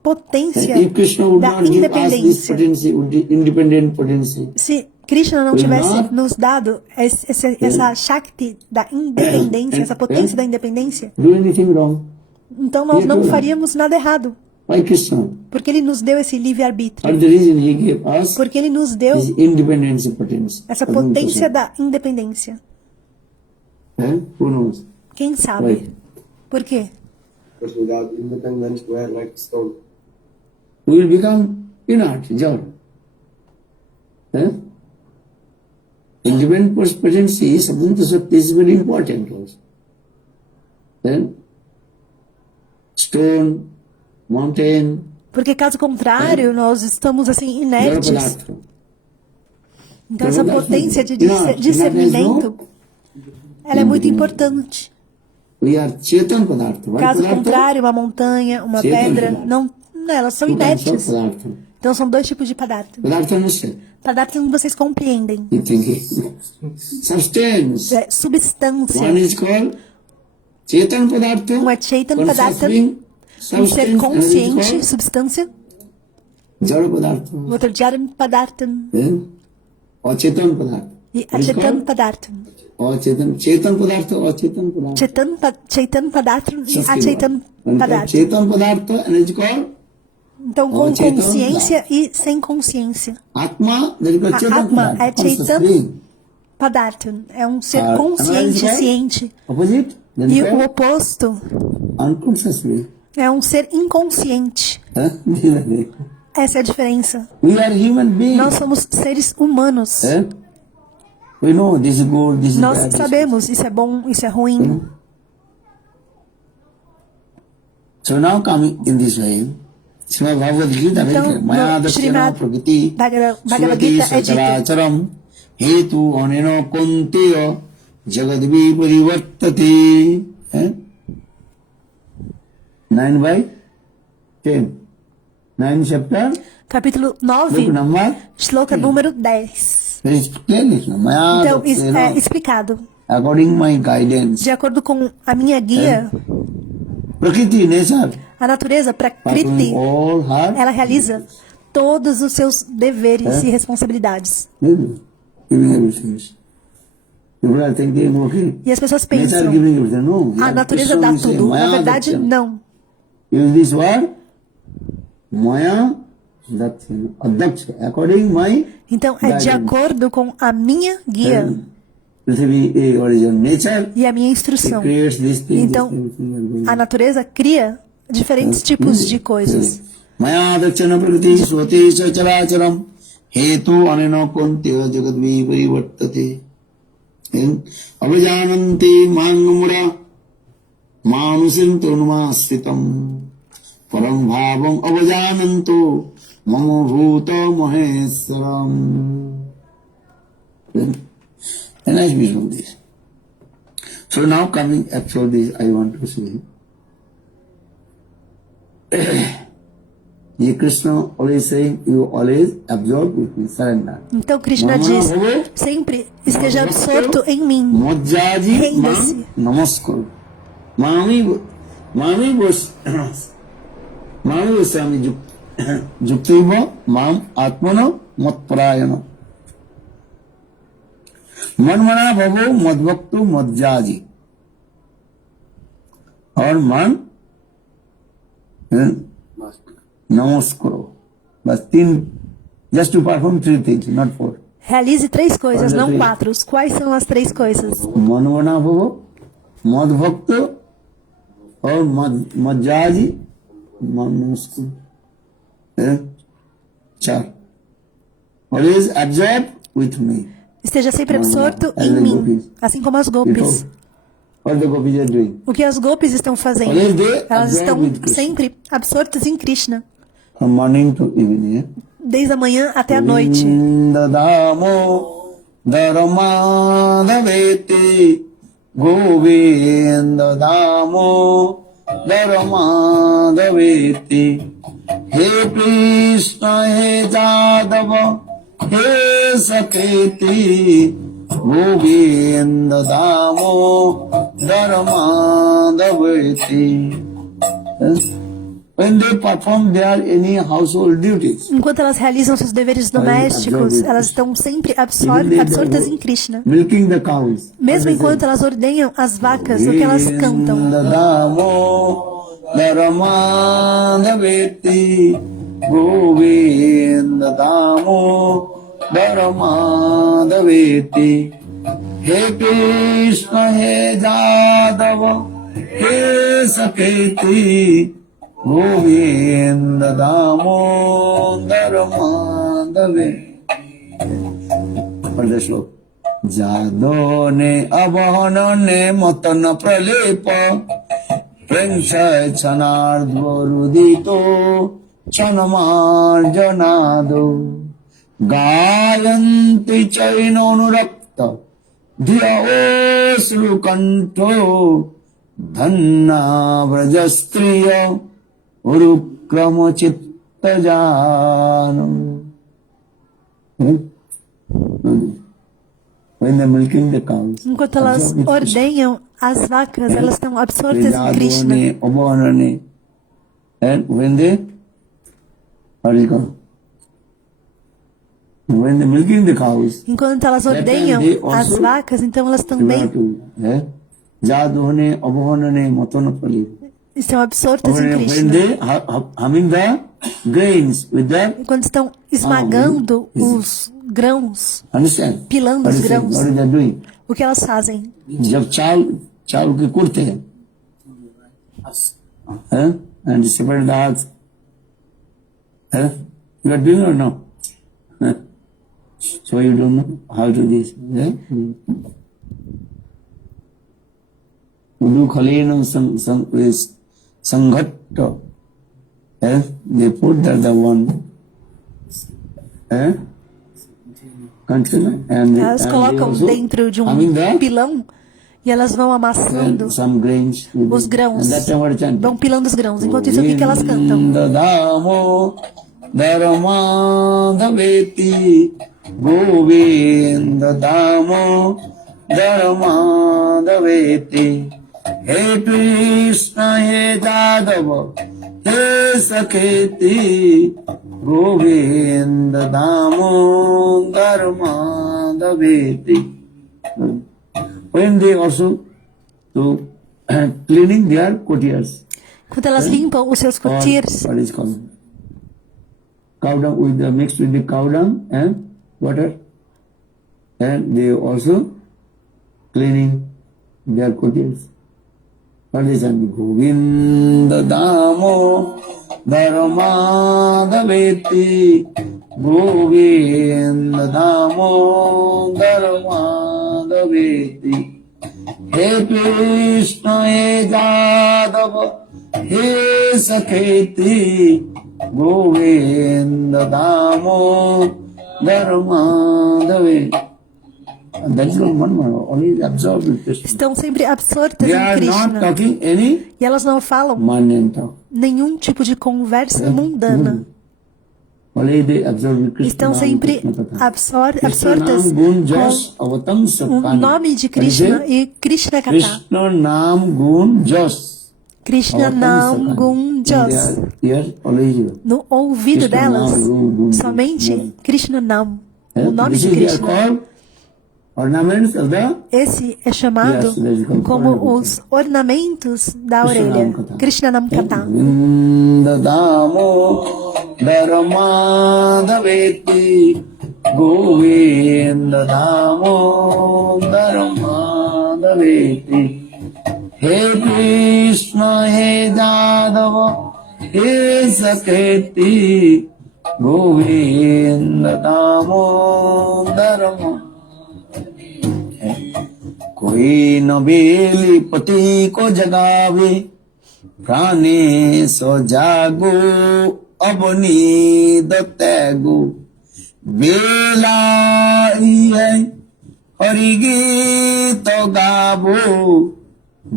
potência If Krishna would da not give us this independência? potency, independent potency, Se Krishna não Will tivesse not- nos dado essa Shakti da independência, essa potência da independência, do anything wrong. então nós não faríamos nada errado. Why Krishna? Porque ele nos deu esse livre-arbítrio. But the reason he gave us Porque ele nos deu is independence potential. essa potência da independência. Who knows? Quem sabe? Right. Por quê? Because without independence, we are like stone. We will become inert, jad. Independent potency, Satanta Shakti is very important also. Stone, mountain, Porque caso contrário, nós estamos assim jada inertes. padartha. Então essa potência de discernimento, ela é muito importante. We are Chetan Padartha. What Caso Padartha? contrário, uma montanha, uma Chetan pedra, Padartha. não, elas são Two types of inertes. Padartha. Então são dois tipos de padartha. Padartha understand? Padartha vocês compreendem. You think substance. É substância. One is called Chetan Padartha. Um é Chaitan Padartha, consisting um ser substance, consciente, and substância. it is called Jada Padartha. O outro Jaran Padartha Or Chetan Padartha. e What is Achaitan called? Padartha. Or Chetan Padartha or Chetan Padartha. Chaitan Padartha e Sanskrit Achaitan word. One called Padartha. Chetan Padartha and it is called Então, com Chaitan consciência e sem consciência. Atma, that is called A Chetan Atma Padartha. é conscious Chaitan being. Padartha. É um ser Ah, consciente, another ciente. Opposite, then E o called oposto unconscious being. é um ser inconsciente. Essa é a diferença. We are human beings. Nós somos seres humanos. We know this is good, this is Nós bad. sabemos isso é bom, isso é ruim. So now coming in this way, Srimad Bhagavad Gita, Então, very clear. Maya no Dasyana Srimad Prakriti Bhagavad Surati Gita é dito. Sacharacharam Hetu Aneno Kunteya Jagadvi Parivartate. 9 by 10. 9 chapter, Capítulo book 9, number. shloka número 10. Very clearly. Maya Então, isso é Dasyana, explicado. according my guidance. De acordo com a minha guia, Prakriti, nature, a natureza, Prakriti, performing all her ela realiza todos os seus deveres e responsabilidades. giving everything. People are thinking, okay, E as pessoas nature pensam, giving everything. No, a natureza dá tudo. Na verdade, não. Use this word, Maya Daksina, Addaksha, according my Então, é de acordo com a minha guia Prithvi, what is your nature, e a minha it instrução. creates this thing, Então, this thing, a natureza cria diferentes tipos de coisas. Maya Dakshana Prakriti Swati Sacharacharam Hetu Aneno Kunteya Jagadvi Parivartate. Avajanante Mangamura Manusim Turnumasritam Param Bhavam Avajananto Mama Bhuta Maheswaram. And nice vision of this. So now coming actually this I want to say. Ye Krishna always saying, you always absorb with me, surrender. Então, Krishna Mama diz, Bhava sempre esteja absorto em mim. Majjaji Renda-se. Mam Namaskar. Mami Goswami Juktiva Mam Atmana Matparayana. Manmana Bhavo Madbhaktu Majjaji. और मन नमस्कारो. बस 3, just to perform 3 things, not 4. Realize 3 coisas, não 4. Quais são as 3 coisas? मनवना भव मदभक्त और मज्जाजी नमस्कार. 4. Always absorb with me. esteja sempre absorto as em the mim, gopis. assim como as Before, gopis. what the gopis are doing? O que as gopis estão fazendo? Always they Elas absorb estão with Krishna. sempre absortas em Krishna, From morning to evening. desde a manhã até a noite. Damo Dharmadaveti Govinda Damo Dharmadaveti He Krishna He Jadava He Sakriti Govinda Damo Dharmadaveti. When they perform their any household duties, Enquanto elas realizam seus deveres domésticos, elas estão sempre absortas em Krishna. milking the cows. Mesmo enquanto elas ordenham as vacas, o que elas cantam. Govinda Damo Dharmadaveti He Krishna He Jadava He Sakriti Govinda Damo Dharmadaveti. For the sloka. Jadone abhanane matana pralepa Prenshay chanardvarudito chanamarjanado Gayanti chainonurakta Dhyaosrukanto Dhanna vrajastriya Urukrama chittajanam. When they're milking the cows, Enquanto elas absorb with Krishna. ordenham as vacas, elas estão absortas em Krishna. Vedadone, Abhanane. And when they, what do you call? When they're milking the cows, Enquanto elas that time ordenham they as also vacas, então elas you também have to, Jadone, Abhanane, Matonapali. estão absortas em When Krishna. they humming the grains with them, Enquanto estão esmagando os grãos, understand? pilando What os is it? grãos, What is they doing? o que elas fazem? जब चावल के कुड़ते हैं, and separate the hearts. You are doing or no? So you don't know how to do this. Udu khalenam sanghatta. They put that the one container and Elas they colocam also dentro de having um the pilão e elas vão amassando some grains with os it. grãos. And that time what chanting? Vão pilando os grãos. Enquanto isso, o que elas cantam? Damo Dharmadaveti Govinda Damo Dharmadaveti He Krishna He Jadava He Sakriti Govinda Damo Dharmadaveti. When they also to cleaning their courtiers. Enquanto elas limpam os seus courtiers, What is called? Cow dung with the mixed with the cow dung and water. And they also cleaning their courtiers. What is that? Govinda Damo Dharmadaveti Govinda Damo Dharmadaveti He Krishna He Jadava He Sakriti Govinda Damo Dharmadaveti. And that is one more, only absorbed with Krishna. estão sempre absortas They em are not Krishna. talking any E elas não falam mundane talk. nenhum tipo de conversa mundana. Only they absorb with Krishna. Estão sempre absortas Krishnanam gun jas avatam com o sapani. nome de What is it? Krishna e Krishna Katha. Krishna nam gun jas. Krishna Nam Gun Jos. No ouvido Krishna delas, Nam Gun somente Krishna Nam, o nome de They are Krishna. called ornaments of the Esse é chamado Yes, that is called como ornaments. os ornamentos da Krishna orelha. Nam Katha. Krishna Nam Katha. Damo Dharmadaveti Govinda Damo Dharmadaveti He Krishna He Jadava He Sakriti Govinda Damo Dharmadaveti. कोई न बेली पति को जगावे प्राणे सो जागो अब नींद त्यागो बेला ही है हरि गीत गावो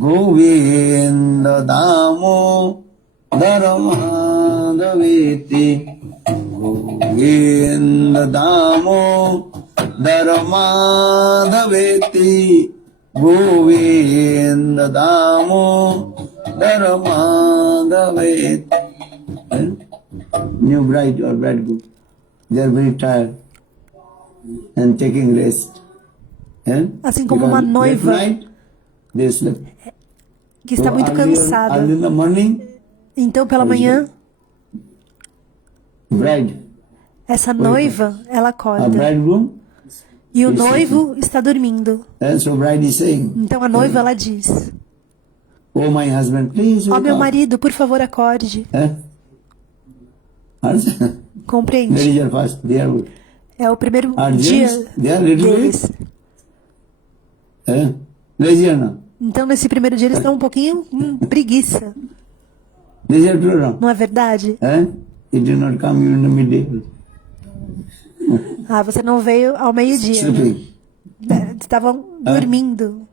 गोविंद दामो धर्माधवेति गोविंद दामो धर्माधवेति गोविंद दामो धर्माधवेति. New bride or bridegroom, they are very tired and taking rest. Assim como uma noiva they sleep. que está muito cansada. Early in the morning, Então, pela manhã, bride, essa noiva, ela a acorda. bridegroom, E o noivo está dormindo. and so bride is saying, Então, a noiva, ela diz: "Oh my husband, please ó wake meu up." marido, por favor, acorde. Understand? Compreende? That is your first, they are good. É o primeiro Are dia they are little deles. bit lazy or not? Então, nesse primeiro dia, eles estão um pouquinho preguiça. Lazy or true or not? Não é verdade? It did not come even in the midday. Ah, você não veio ao meio-dia. Sleeping. Estavam dormindo.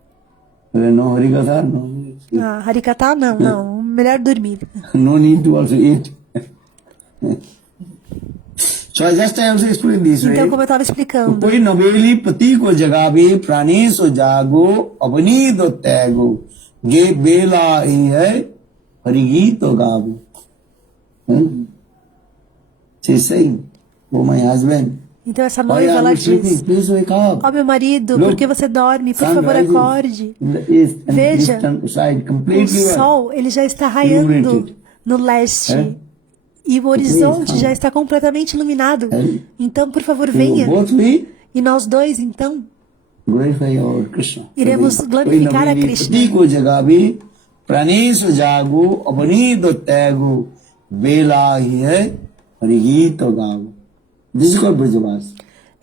No harikatha, no. Ah, Harikata, não, não. Melhor dormir. No need to also eat. So I also explained this way. Então, como eu estava explicando, कोई नवेली पति को जगावे प्राणी सो जागो अपनी दो त्यागो ये बेला ही है हरिगी तो गावो. She's saying, "Oh my husband, então essa why noiva, are ela you sleeping? diz: Please wake up." ó meu marido, Look, por que você dorme? Por sun favor, rising acorde. in the east and Veja, eastern side O completely white. sol, ele já está raiando Illuminated. no leste. E o horizonte já está completamente iluminado. Então, por favor, venha. Both we E nós dois, então, glorify our Krishna. iremos glorificar a Krishna. पति को जगावे प्राणी सो जागो अपनी दो त्यागो बेला ही है हरिगी तो गावो. This is called Brajavasi.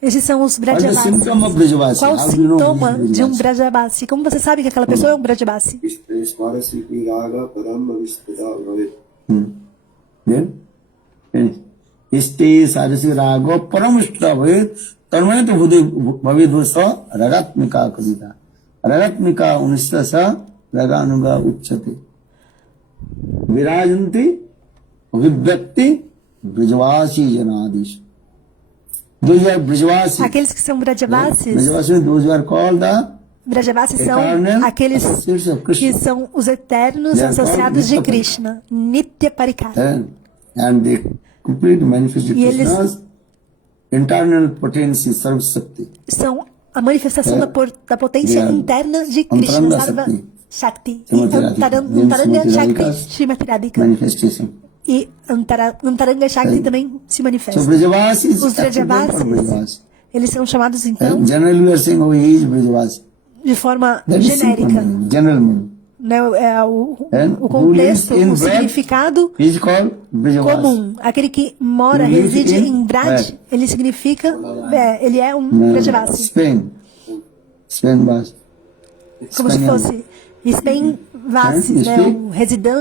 Esses são os What is the Brajavasis. symptom of Brajavasi? Qual o How do you know sintoma this is de um Brajavasi? Brajavasi? Como você sabe que aquela pessoa é um Brajavasi? Svarasi raga param avistita bhavet. Then, इष्टे सारसी रागो परमष्ट भवेत तन्मय तो भवेद स रगात्मिका कविता रगात्मिका उनिष्ट स रगानुगा उच्चते विराजन्ति अभिव्यक्ति ब्रजवासी जनादिश. Those are Brajavasis. Aqueles que são Brajavasis, Brajavasis, those who are called the Brajavasis são eternal aqueles associates of Krishna. que são os eternos They are associados de called Krishna, Nitya Parikara. And they completely manifest E eles- Krishna's internal potency, Sarva Shakti. São a manifestação da potência Yeah. interna de Krishna, Antaranga Sarva Shakti. Shakti. E Srimati Radhika. Antaranga Srimati Shakti, Radhika's Srimati Radhika. Manifestation. E Antaranga Shakti também se So manifesta. Brajavasi is Os equivalent for Brajavasis, Brajavasi. eles são chamados então Generally we are saying, oh, he is Brajavasi. de forma That is simple genérica. meaning, general meaning. Né? É o Who contexto, lives in o Braj significado He is called Brajavasi. comum. Aquele que mora, Who lives reside in em Braj, Braj. ele significa, ele é um Brajavasi. Spain. Spain was. Como se fosse Spain Vasis, né?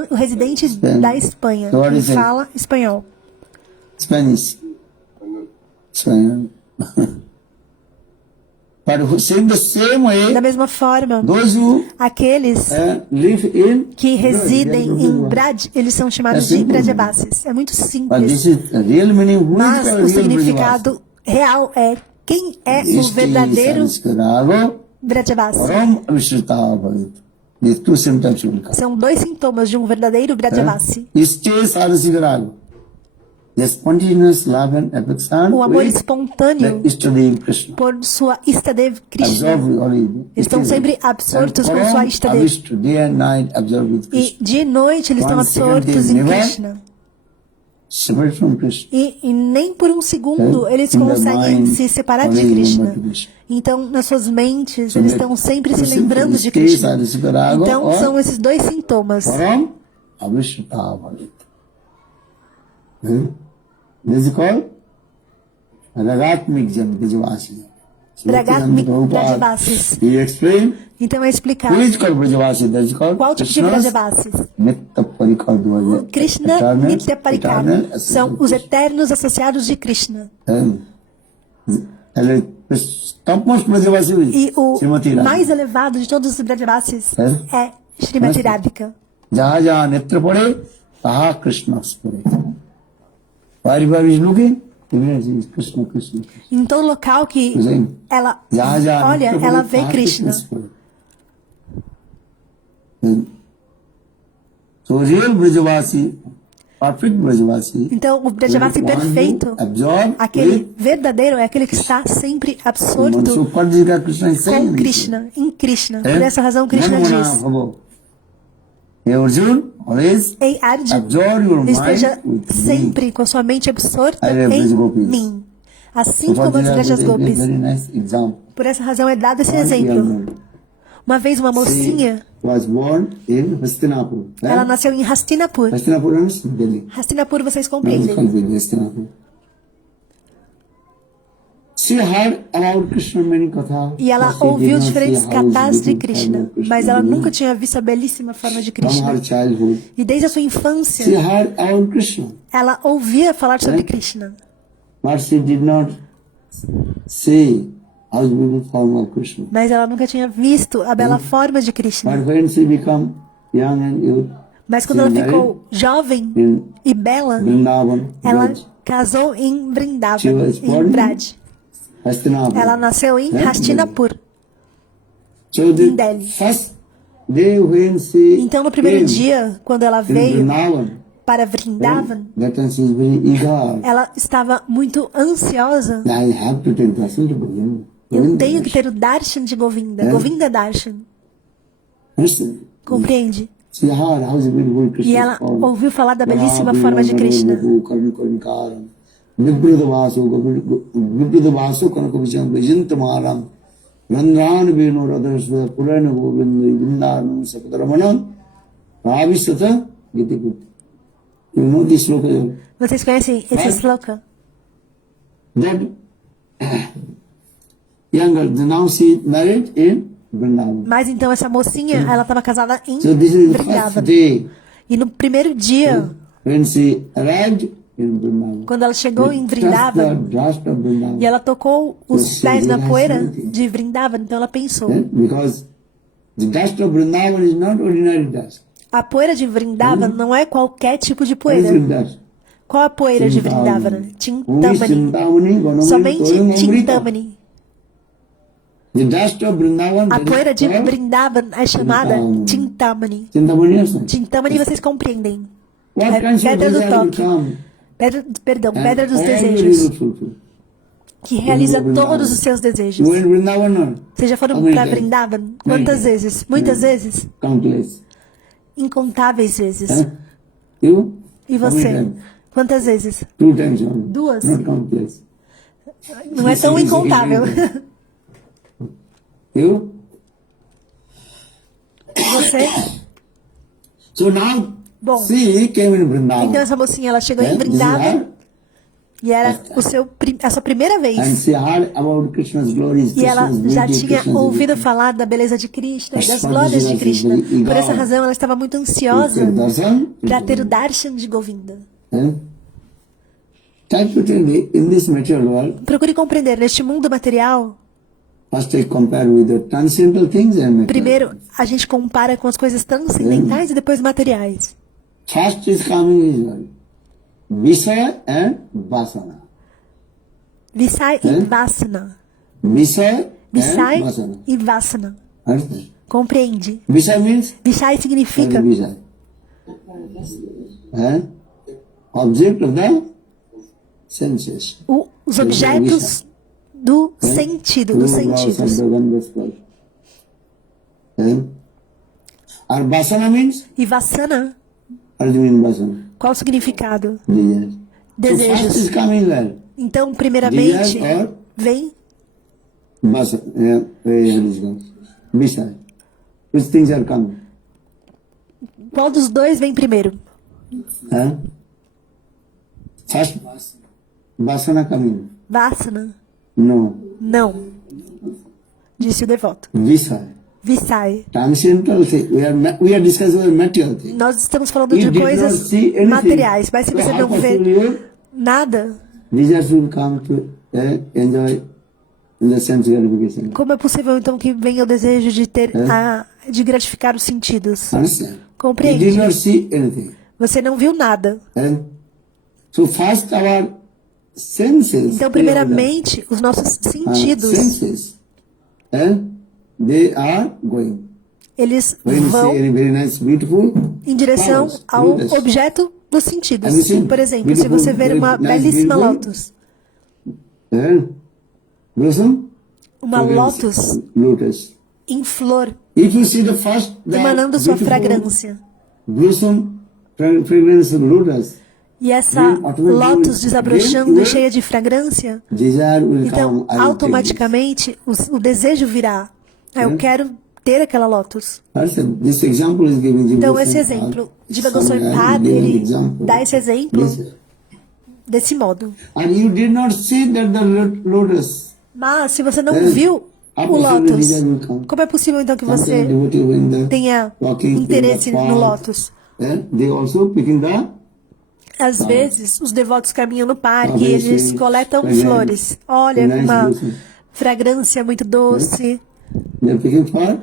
O residente da Espanha, So what que is it? fala espanhol. Spanish. Spanish. But who in the same way, Da mesma forma, those who aqueles live in que residem em Braj. Braj, eles são chamados de Brajavasis. É muito But simples, this is the real meaning. Who is mas the o real significado real é quem é o verdadeiro Brajavasi? Brajavasi. Param Avishruta Bhavit. These two symptoms will come. São dois sintomas de um verdadeiro Brajavasi. Iste Sarasivarago. The spontaneous love and affection O amor with espontâneo the Ishtadev Krishna. por sua Istadev Krishna. Absorb only. Eles estão sempre absortos com sua Istadev. Avishta, day and night absorb with E Krishna. de noite eles estão One second absortos they em never Krishna. Separate from Krishna. E nem por um segundo eles In their conseguem mind, se separar de only Krishna. remember Krishna. Então, nas suas mentes, So eles that estão sempre se the lembrando de symptoms Krishna. are Sarasivarago Então, or são esses dois sintomas. Param Avishta Bhavit. This is called Ragatmik Jan Brajavasi. Brajavasis. He explained Então é explicado who is called Brajavasi. That is called qual tipo de Krishna's Brajavasis. Nitya Parikardhavaja. Krishna, Nitya Parikar, são os eternos associados de Krishna. Topmost Brajavasi E o Srimati Radhika. mais elevado de todos os Brajavasis é Srimati Radhika. Jaha jaha netra pade, taha Krishna spare. Wherever is looking, everywhere is Krishna, Krishna, Krishna. Em todo local que ela Jaha jaha olha, netra ela pade, vê taha Krishna. spare. So real Brajavasi, perfect Brajavasi, Então, o Brajavasi perfeito, absorb aquele verdadeiro, é aquele que está sempre absorto Supadika Krishna is com saying. Krishna, em Krishna. Eh? Por essa razão, Krishna Manmana diz: bhavo. Hey Arjun, always Ei Arjun, absorb your mind esteja with me. sempre com a sua mente absorta I love em Braj Gopis. mim. Assim como as Supadika Brajas is a Gopis. very nice example. Por essa razão é dado esse One young exemplo. girl. Uma vez uma mocinha, She was born in Hastinapur. ela nasceu em Hastinapur. Hastinapur is Delhi. Hastinapur, vocês Not compreendem. confused, Hastinapur. She heard about Krishna many katha. E ela but she did ouviu not diferentes see how is kathas de beautiful Krishna, form of Krishna. mas ela nunca tinha visto a belíssima forma de From Krishna. her childhood, E desde a sua she infância, heard about Krishna, ela ouvia falar sobre Krishna, but she did not see how is beautiful form of Krishna. mas ela nunca tinha visto a bela forma de Krishna. But when she become young and youth, Mas quando ela ficou jovem in e bela, Vrindavan, ela Braj, casou em She Vrindavan, was em born in Braj. Hastinapur. Ela nasceu em Hastinapur. So em the Delhi. first day when she Então, no primeiro came dia, quando ela in veio Vrindavan, para Vrindavan, that time she is very eager. ela estava muito ansiosa. I have to take darshan to Govinda. Eu tenho que ter o darshan de Govinda, Govinda Darshan. Understand? Compreende? She heard how is beautiful Krishna. E ela ouviu falar da belíssima forma de Krishna. Vibrudavaso Kanakavijam Vijantamaram Randran Venu Radharasva Purana Govinda Vrindavan Sapadaramana Ravisata Giti Giti. You know this sloka? Vocês conhecem esse sloka? That young girl, now she married in Vrindavan. Mas então essa mocinha, ela estava casada em So this is the first Vrindavan. day E no primeiro dia, when she arrived in Vrindavan. quando ela chegou em Vrindavan, Dust of Vrindavan. e ela tocou os pés na poeira de Vrindavan, então ela pensou: Because the dust of Vrindavan is not ordinary dust. a poeira de Vrindavan não é qualquer tipo de What is poeira. the dust? Qual a poeira de Vrindavan? Who is Tintamani. Chintamani? Gonamani, Somente Toyam, Amrita. Tintamani. The dust of Vrindavan. A that is poeira de called Vrindavan é chamada Tintamani. Tintamani. Chintamani also. Tintamani vocês compreendem. What É kinds of pedra do desire will toque. come? Pedra dos all desejos, will fulfill. que realiza Vrindavan. todos os seus desejos. You went Vrindavan or Vocês já foram How many para times? Vrindavan? Quantas Many. vezes? Muitas vezes? countless? Incontáveis vezes. You? E How many você? times? Quantas vezes? 2 times only. Duas. Not countless. Não é tão incontável. You? E você? So now, Bom, she came in Vrindavan. então essa mocinha, ela chegou em This is Vrindavan her. e era a sua primeira And vez. she heard about Krishna's glories, E ela Krishna's já beauty, tinha Krishna's ouvido beauty. falar da beleza de Krishna, das As glórias de fantasias Krishna. igual. Por essa razão, ela estava muito ansiosa Darshan, para ter o darshan de Govinda. Try to tell me, in this material world, Procure compreender, neste mundo material, first I compare with the transcendental things and material. primeiro a gente compara com as coisas transcendentais e depois materiais. First is coming is Visaya and Vasana. Visai e Vasana. Visaya Visai and Vasana. e Vasana. Understand? Compreende? Visaya means Visai significa Visaya. Object of the senses. os objetos do sentido, dos sentidos. Or Vasana means, E Vasana, what do you mean Vasana? qual o significado? Desires. So first is Desejos. coming where? Então, primeiramente, Desires or vem Vasana. Visaya. Which things are coming? qual dos dois vem primeiro? First, Vasana coming. Vasana. No. Não, disse o devoto. Visaya. Visai. Transcendental thing. We are discussing the material thing. Nós estamos falando You de did not coisas see anything. materiais, mas se So você how não possible vê you nada, desires will come to enjoy the sense gratification. como é possível então que venha o desejo de ter de gratificar os sentidos? Understand? You Compreende? did not see anything. Você não viu nada. So first our senses. Então, primeiramente, os nossos sentidos, senses. They are going. eles When you vão see very nice, beautiful em direção flowers, ao lotus. objeto dos sentidos. Have you seen? Por exemplo, se Beautiful, você ver uma very nice, belíssima beautiful. lótus, Blossom. uma lótus Lotus. em flor, If you see the first, the emanando sua beautiful fragrância, blossom, fragrance of lotus, e essa then automatically lótus desabrochando then e cheia de fragrância, desire will então come. I will automaticamente o desejo virá. Eu quero ter aquela lótus. take this. This example is giving the Então, Goswami esse Pad. exemplo, Jiva Goswami Some Pad, giving ele example. dá esse exemplo This. desse modo. And you did not see that the lotus. Mas, se você não viu o lótus, como é possível então que Sometimes você devotee when the tenha walking in the interesse no path, lótus? they also picking the Às vezes, os devotos caminham no parque e Talvez eles sim, coletam fragrante. flores. Olha, Nice uma blossom. fragrância muito doce. they're picking for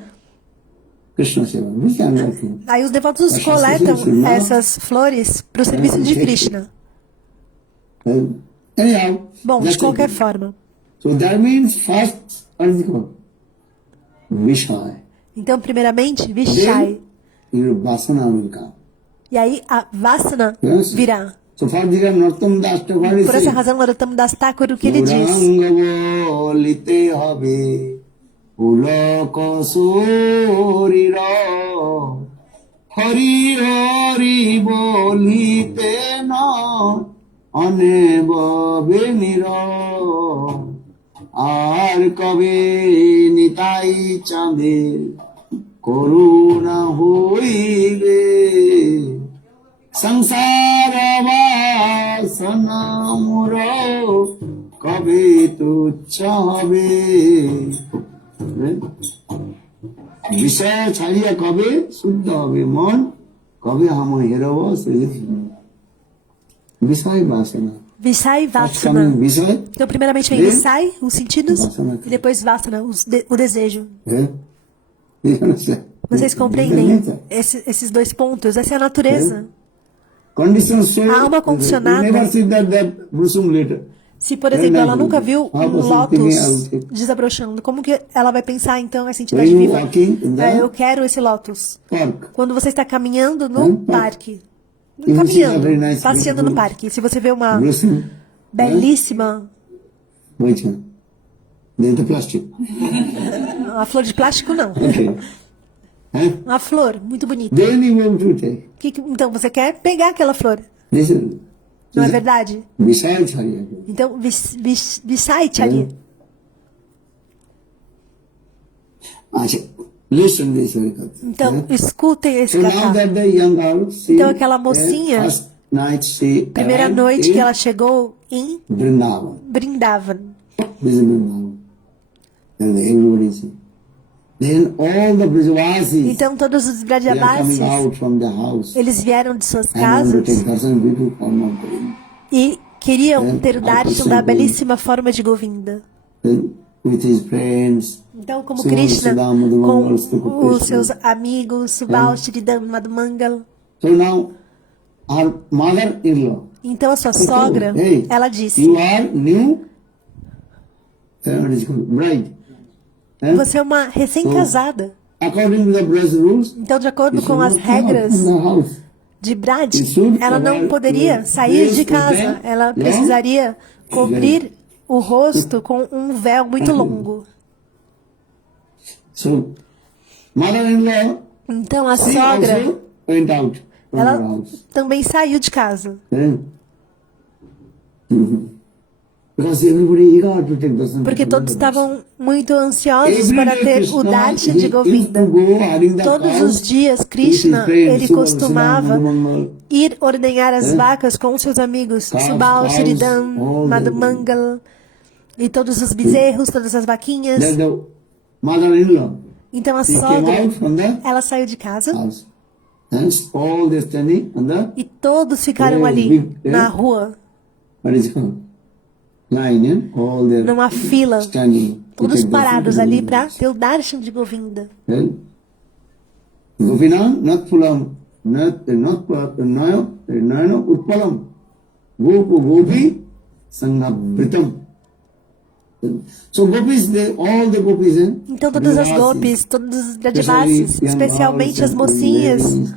Krishna Seva. This is another thing. Aí os devotos Mas coletam sim, sim, essas flores para o serviço de sim. Krishna. Anyhow, Bom, that's de qualquer it. forma. So that means first article, Vishaya. Então, primeiramente, Vishai. Then your vasana will come. E aí a Vasana Yes. virá. So for this Narottam Das Thakur is Por essa saying, razão, Narottam Das Thakur, o que ele diz? Gauranga bolite habe, ulaka surira, Hari Hari bolite na, aneba benira, আর কবে নিতাই চাঁদের করুণা হইবে সংসার বাসনা মোর কবে তুচ্ছ হবে বিষয় ছাড়িয়া কবে শুদ্ধ হবে মন কবে আম হেরব বিষয় বাসনা Vishai Vasana. Vasana. বিষয় Então, primeiramente vem Vem. Vishai, os sentidos, Vasana. e depois Vasana, o desejo. Vocês compreendem esses dois pontos? Essa é a natureza. Conditions so A alma condicionada. you never see that blossom later. Se, por exemplo, ela nunca viu Ah, um você lótus tem- desabrochando, como que ela vai pensar, então, essa When entidade you viva? walking in the Eu quero esse lótus. park, Quando você está caminhando no parque. you see a Caminhando, very nice, passeando no beautiful parque. Se você vê uma blossom, belíssima, which one? Then the plastic. uma flor de plástico, não. Okay. Uma flor muito bonita. Then you want to take. Então, você quer pegar aquela flor, This is não é verdade? besides Hari. Então, Vishai Chari. Listen this very good. Então, escutem esse So now cantar. that the young girl, she, Então, aquela mocinha, first night she Primeira arrived noite in que ela chegou em Vrindavan. Brindavan. This is Vrindavan. And everybody see. Then all the Brajavasis, Então, todos os they are coming Brajavasis, out from the house eles vieram de suas and want to casas take darshan beautiful form of Govinda. e queriam É, ter o darshan da belíssima forma de Govinda. Then with his friends, Então, como Subal, Krishna, Sudama, Madhumangal, com Stupa os Krishna. seus amigos, Subal, Shridam, Madhumangal. So now our mother-in-law, Então, a sua she told, sogra, hey, ela disse, you are new what is it called? Bride. você é uma recém-casada. According to the Braj rules, Então, de acordo you com should as not come out regras from the house. de Braj, Isso ela não vai- poderia sair de casa. Ela precisaria cobrir o rosto com um véu muito longo. So, mother-in-law, Então, a she sogra, also went out from her ela house. também saiu de casa. Because everybody eager to take darshan. Porque todos estavam muito ansiosos Every para day ter Krishna, o darshan he de used Govinda. to go hiding the Todos cows os dias, with Krishna, his friends, ele Subal, costumava Sudama, Madhumangal. ir ordenhar as vacas com seus amigos, Cows, Subal, cows, Shridam, all the- Madhumangal. E todos os bezerros, todas as vaquinhas. Then the mother-in-law, Então a she came sogra, out from the ela saiu de casa house. And all they standing on the, e todos ficaram ali na rua, what is it called? Line, yeah? All they numa fila, standing. to todos take the parados food. ali para ter o darshan de Govinda. Then, Gopina, not Pulam, not Nayana Utpalam, Gopu Gopi, Sanghabritam. So gopis, all the gopis, Então todas as gopis, todos os Brajavasis, especialmente as mocinhas,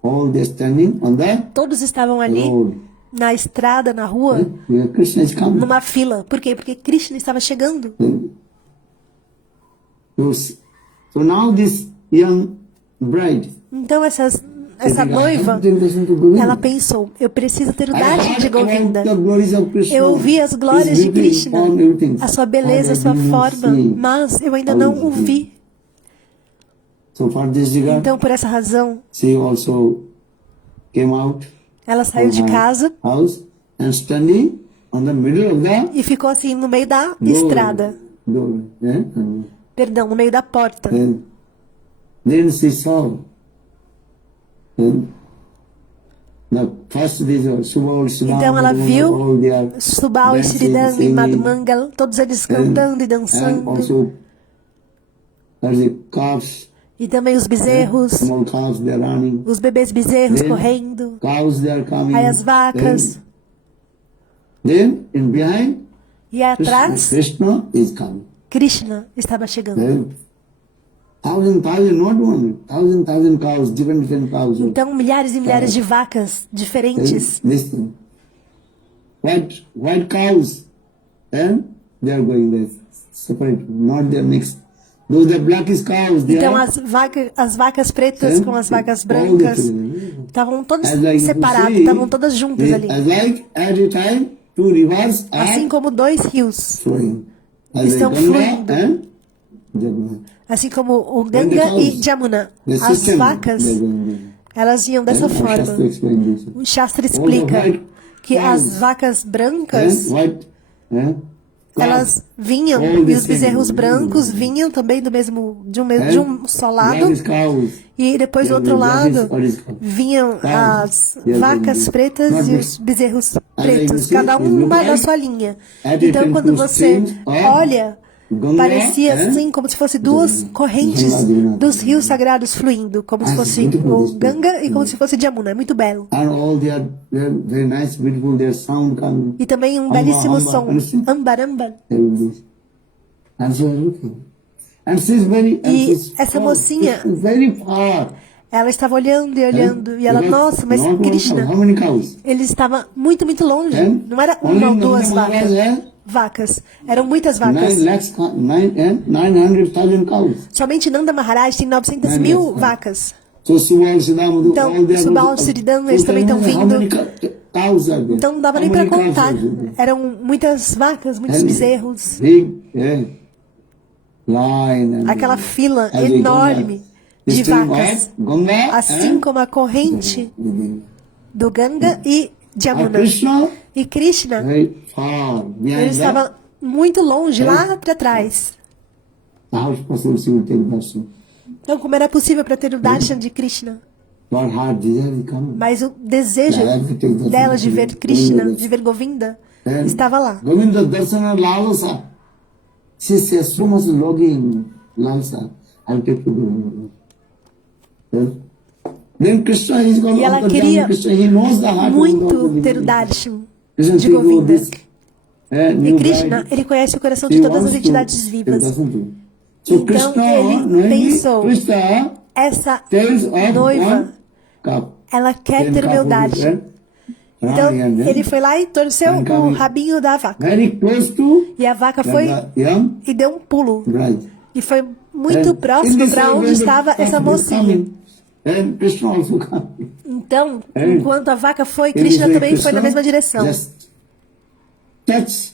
all they standing on the todos estavam ali road. na estrada, na rua, Yeah, Krishna is coming. numa fila. Por quê? Porque Krishna estava chegando. So now this young bride, Então essa noiva, ela pensou, eu preciso ter o darshan de Govinda. Eu ouvi as glórias de Krishna, a sua beleza, a sua forma, mas eu ainda não o vi. So for this regard, Então, por essa razão, she also came out ela saiu de casa house and standing on the middle of the e ficou assim no meio da estrada. door, yeah? Perdão, no meio da porta. And then she saw the first days of Subal, Então ela viu Subal e Sridhar e Madhumangal, todos eles cantando e and dançando. also there's the calves, E também os bezerros, small calves, they're running. os bebês bezerros Then correndo. cows, they're coming. Aí as vacas. Then in behind, E atrás, Krishna is coming. Krishna estava chegando. Then not one, thousand cows, different cows. Então milhares e milhares de vacas diferentes. Listen, white cows, and they are going there separate, not their mixed. Those the blackest cows, they Então are as vacas pretas com as vacas brancas estavam todas separadas, estavam todas juntas ali. As like at a time, two rivers Assim are como dois rios flowing. As estão like Ganga fluindo. and Jamuna. Assim como o Ganga e Jamuna. The As system vacas, they're going elas iam dessa there. Shastra forma. explain this. O Shastra explica que as vacas brancas, And white, elas vinham, e os bezerros brancos vinham também de um só lado, blackest cows. e depois do outro lado vinham as vacas pretas e os bezerros pretos, cada uma da sua linha. Então quando você olha, parecia assim como se fosse duas correntes dos rios sagrados fluindo, como se fosse o Ganga e como se fosse Jamuna. É muito belo. And all they're very nice, beautiful, their sound coming. E também um belíssimo som. Ambar, ambar. And so looking. And she's very, and E she's essa far, mocinha, very far. ela estava olhando e olhando, e ela, Because nossa, mas not one cow, Krishna, how many cows? ele estava muito, muito longe. And Não era only uma ou duas Nanda Maharaj vacas. Eram muitas vacas. 900,000 cows. Somente Nanda Maharaj tem 900 mil vacas. So Subal, Siddhamadu, Então, all they are Subal, going to- Siddham, So eles também estão how vindo. many cows are there? Então não dava How nem para many cows contar. are there? Eram muitas vacas, muitos And bezerros. Big, line and Aquela fila as they enorme go de the stream vacas. of Ganga Assim and como a corrente do Ganga e Jamuna. Krishna E Krishna, very far ele behind that. estava muito longe, lá para trás. How is possible she will take darshan? Então, como era possível para ter o darshan de Krishna? Your heart desire is coming. Mas o desejo dela de ver Krishna, de ver Govinda, Then estava lá. Govinda Darshana Lalasa. She says so much longing, Lalasa. I'll take you to Then Krishna is going E ela to queria Krishna. He knows the heart of muito Govinda. ter o darshan Krishna de says, "Oh, Govinda. this, E new Krishna, bride, ele conhece o coração she de todas wants as to entidades take vivas. darshan to you." So Então, Krishna, ele knowing pensou, Krishna essa tells of noiva, one cup. ela quer Then ter o meu cup of darshan. it, Então, running and then ele foi lá e torceu and o coming rabinho da vaca. very close to E a vaca foi the young e deu um pulo. bride. E foi muito And próximo in this para way, onde when the estava cup essa is mocinha. coming, then Krishna also coming. Então, And enquanto a vaca foi, in this Krishna way, também foi na Krishna mesma direção. just touch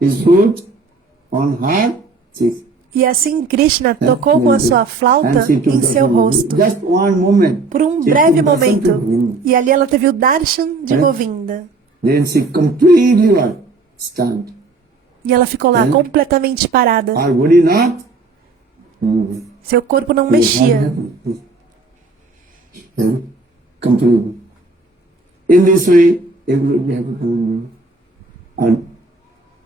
his foot on her cheek. E assim Krishna tocou com a sua flauta And she took em the seu darshan. rosto. Just one moment. Por um She breve took darshan to momento. Govinda. E ali ela teve o darshan de É? Govinda. Then she completely what? Stunned. E ela ficou lá completamente parada. Our body not moving. Seu corpo não What mexia. happened? Completely. In this way, everybody have to come.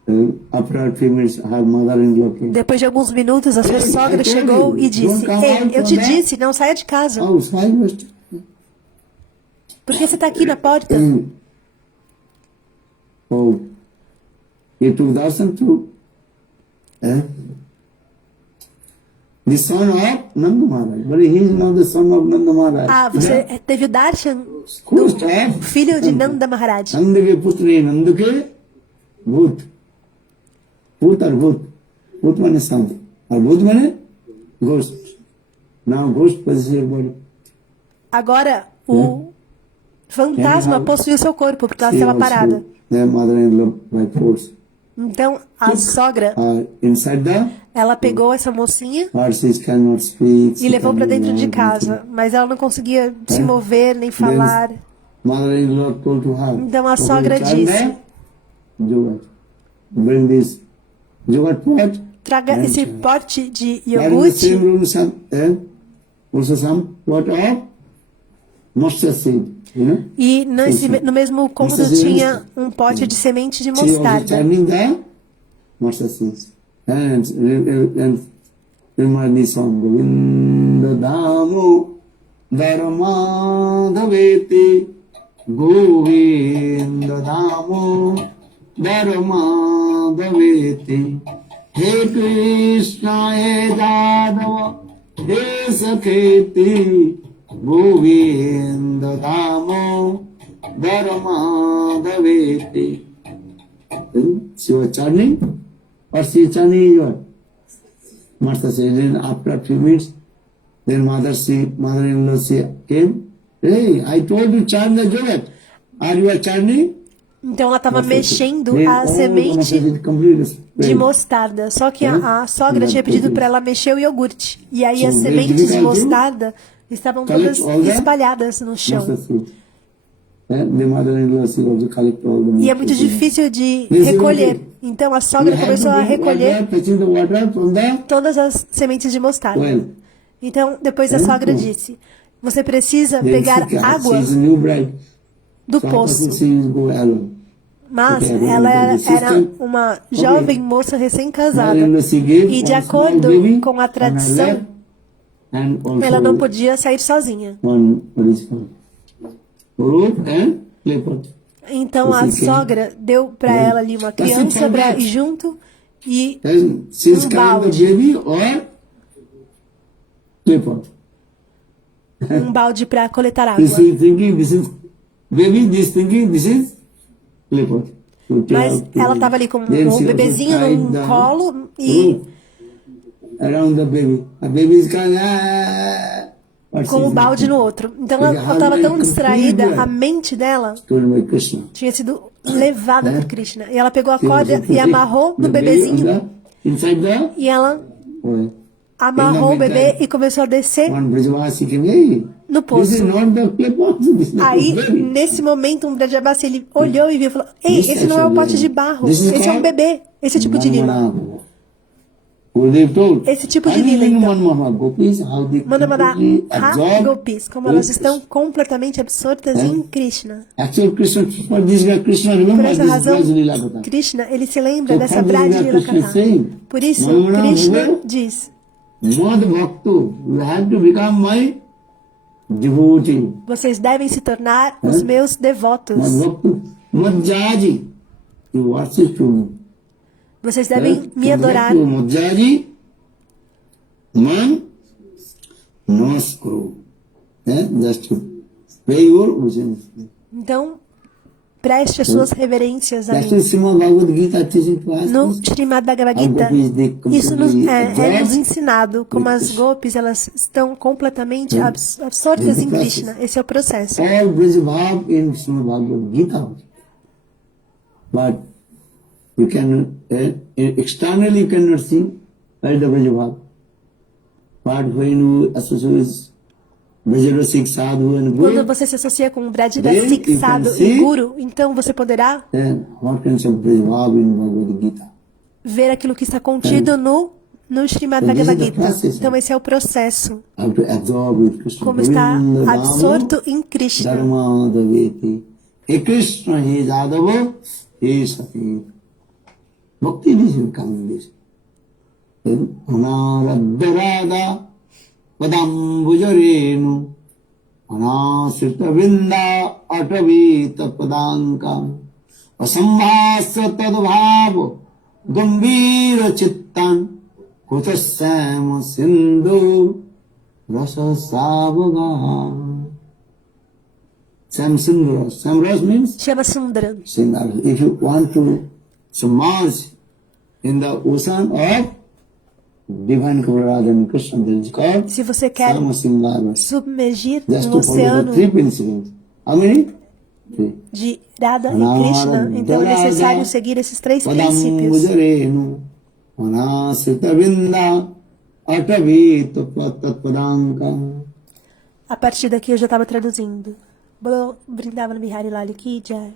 And after a few minutes, her mother-in-law came. Depois de alguns minutos, a sua sogra chegou e disse: Ei, eu te disse, não saia de casa. Oh, silence. Por que você está aqui na porta? Oh, he took darshan to the son of Nanda Maharaj. But he is not the son of Nanda Maharaj. Ah, você teve o darshan First do filho de Nanda Maharaj. Nanda ke putri, Nanda ke bhut. Bhut or bhut. Bhut means something. Or bhut means ghost. Now ghost possesses your body. Agora, o fantasma possuiu seu corpo porque ela estava parada. The mother-in-law by force. Então, a sogra, Inside the ela pegou essa mocinha she cannot speak. e levou para dentro de casa. Mas ela não conseguia se mover nem falar. Mother-in-law told to her. Então a sogra disse: Jogat, bring this Jogat pot. traga esse pote de And in the iogurte. same room, also some pot of mustard seed. You know? E no mesmo cômodo tinha um pote de semente de She was mostarda. turning the mustard seeds. And remind this song. Govinda Damo Dharmadhaveti Govinda Damo Dharmadhaveti He Krishna He Jadava He Sakheti Govinda Damo Dharmadhaveti. She was chanting, or she is chanting your Martha said. Then after a few minutes, then mother-in-law came. Hey, I told you chant the Jogat. Are you chanting? Então ela estava mexendo Then a all the semente mustard completely de spread. mostarda. Só que a sogra tinha pedido para ela mexer o iogurte. E aí as So, sementes de they mostarda estavam todas collect all the espalhadas no chão. Mustard seed. And the mother-in-law she also collect all the E é mustard muito seed. difícil de This is recolher. okay. Então a You sogra have começou to a bring recolher water, fetching the water from the todas as sementes de mostarda. well. Então depois a sogra disse: você precisa Then pegar she água is a new bride. do So poço. she is go alone. Mas Okay, ela era system. uma jovem moça recém-casada. Mother-in-law she gave E de one small acordo baby com a on her tradição, lap, and also ela não podia sair sozinha. one what is called rope and clay pot. Então a sogra deu para ela ali uma criança para ir junto e And she's carrying the balde. baby or clay pot. um balde para coletar água. This is thinking this is baby. This thinking this is clay pot. To take Mas out to ela baby. estava ali com Then um she also bebezinho tied no the colo e rope around the baby. A baby is crying. What com o she's balde no outro. Então ela estava tão distraída, a mente dela told by Krishna. tinha sido levada por Krishna. E ela pegou a She corda also e put amarrou the no baby bebezinho. on the- inside the E ela well. amarrou o bebê e começou a descer One Brajavasi came, hey, no this is poço. not the clay pot, this is the Aí, baby. nesse momento, um Brajabasi, ele olhou e viu e falou: Ei, This esse não é um actually pote de baby. barro, This is esse é um called bebê, esse é tipo de lila. Manmana. Gurudev told, Esse tipo de "I lila, know então. Manmana Gopis, how they Manamada completely absorb Gopis, como elas with estão completamente absortas em Krishna. Actually, Krishna, for this guy, Krishna, Por remember essa this razão, Braj Lila Katha. Krishna, ele se lembra So, dessa for this Braj guy, Lila Krishna is Katha. saying, Por isso, Manmana Krishna Guru, diz: Mad Bhaktu, you have to become my devotee. vocês devem se tornar os meus devotos. Mad Bhaktu, Mad Jaji, you worship me. Vocês devem me adorar. Mad Jaji, Man Namaskuru. Just to pay your obeisance. Então, preste as suas reverências a That's mim. why Srimad Bhagavad Gita teaching to us. No Srimad Bhagavad Gita, isso é nos ensinado como as gopis, elas estão completamente absortas em Krishna. Esse é o processo. All Brajabhav in Srimad Bhagavad Gita. But you can, externally you cannot see all the Brajabhav. But when you associate with Brajavasik Sadhu and Quando Guru, você se associa com Brajavasik, Then you can Sadhu see- e Guru, então você poderá then what kinds of Brajabhav in Bhagavad Gita? ver aquilo que está contido no Srimad Bhagavad Gita. Então esse é o processo. How to absorb with Krishna. Como está Govinda absorto em Krishna. Dharma Daveti. He Krishna, he Jadava, he Sati. Bhakti is coming this. Anarabdharada Padambujarenu Anasrita Vinda Atavita Padankam Asambhasya Tadbhava Gambhira Chittan Kutasama Sindhu Rasa Savaga. Samras means Chama Sundara. Sindar. If you want to submerge in the ocean of divine Kaviraj and Krishna, there is called Se você quer Samasindara. submergir Just no to follow the oceano three principles. How many? Three. de Radha e Krishna, então é necessário seguir esses 3 princípios. Padambujarenu Anasrita Vinda Atavita Padankam. A partir daqui eu já estava traduzindo. Bolo Vrindavan Bihari Lali Ki Jai.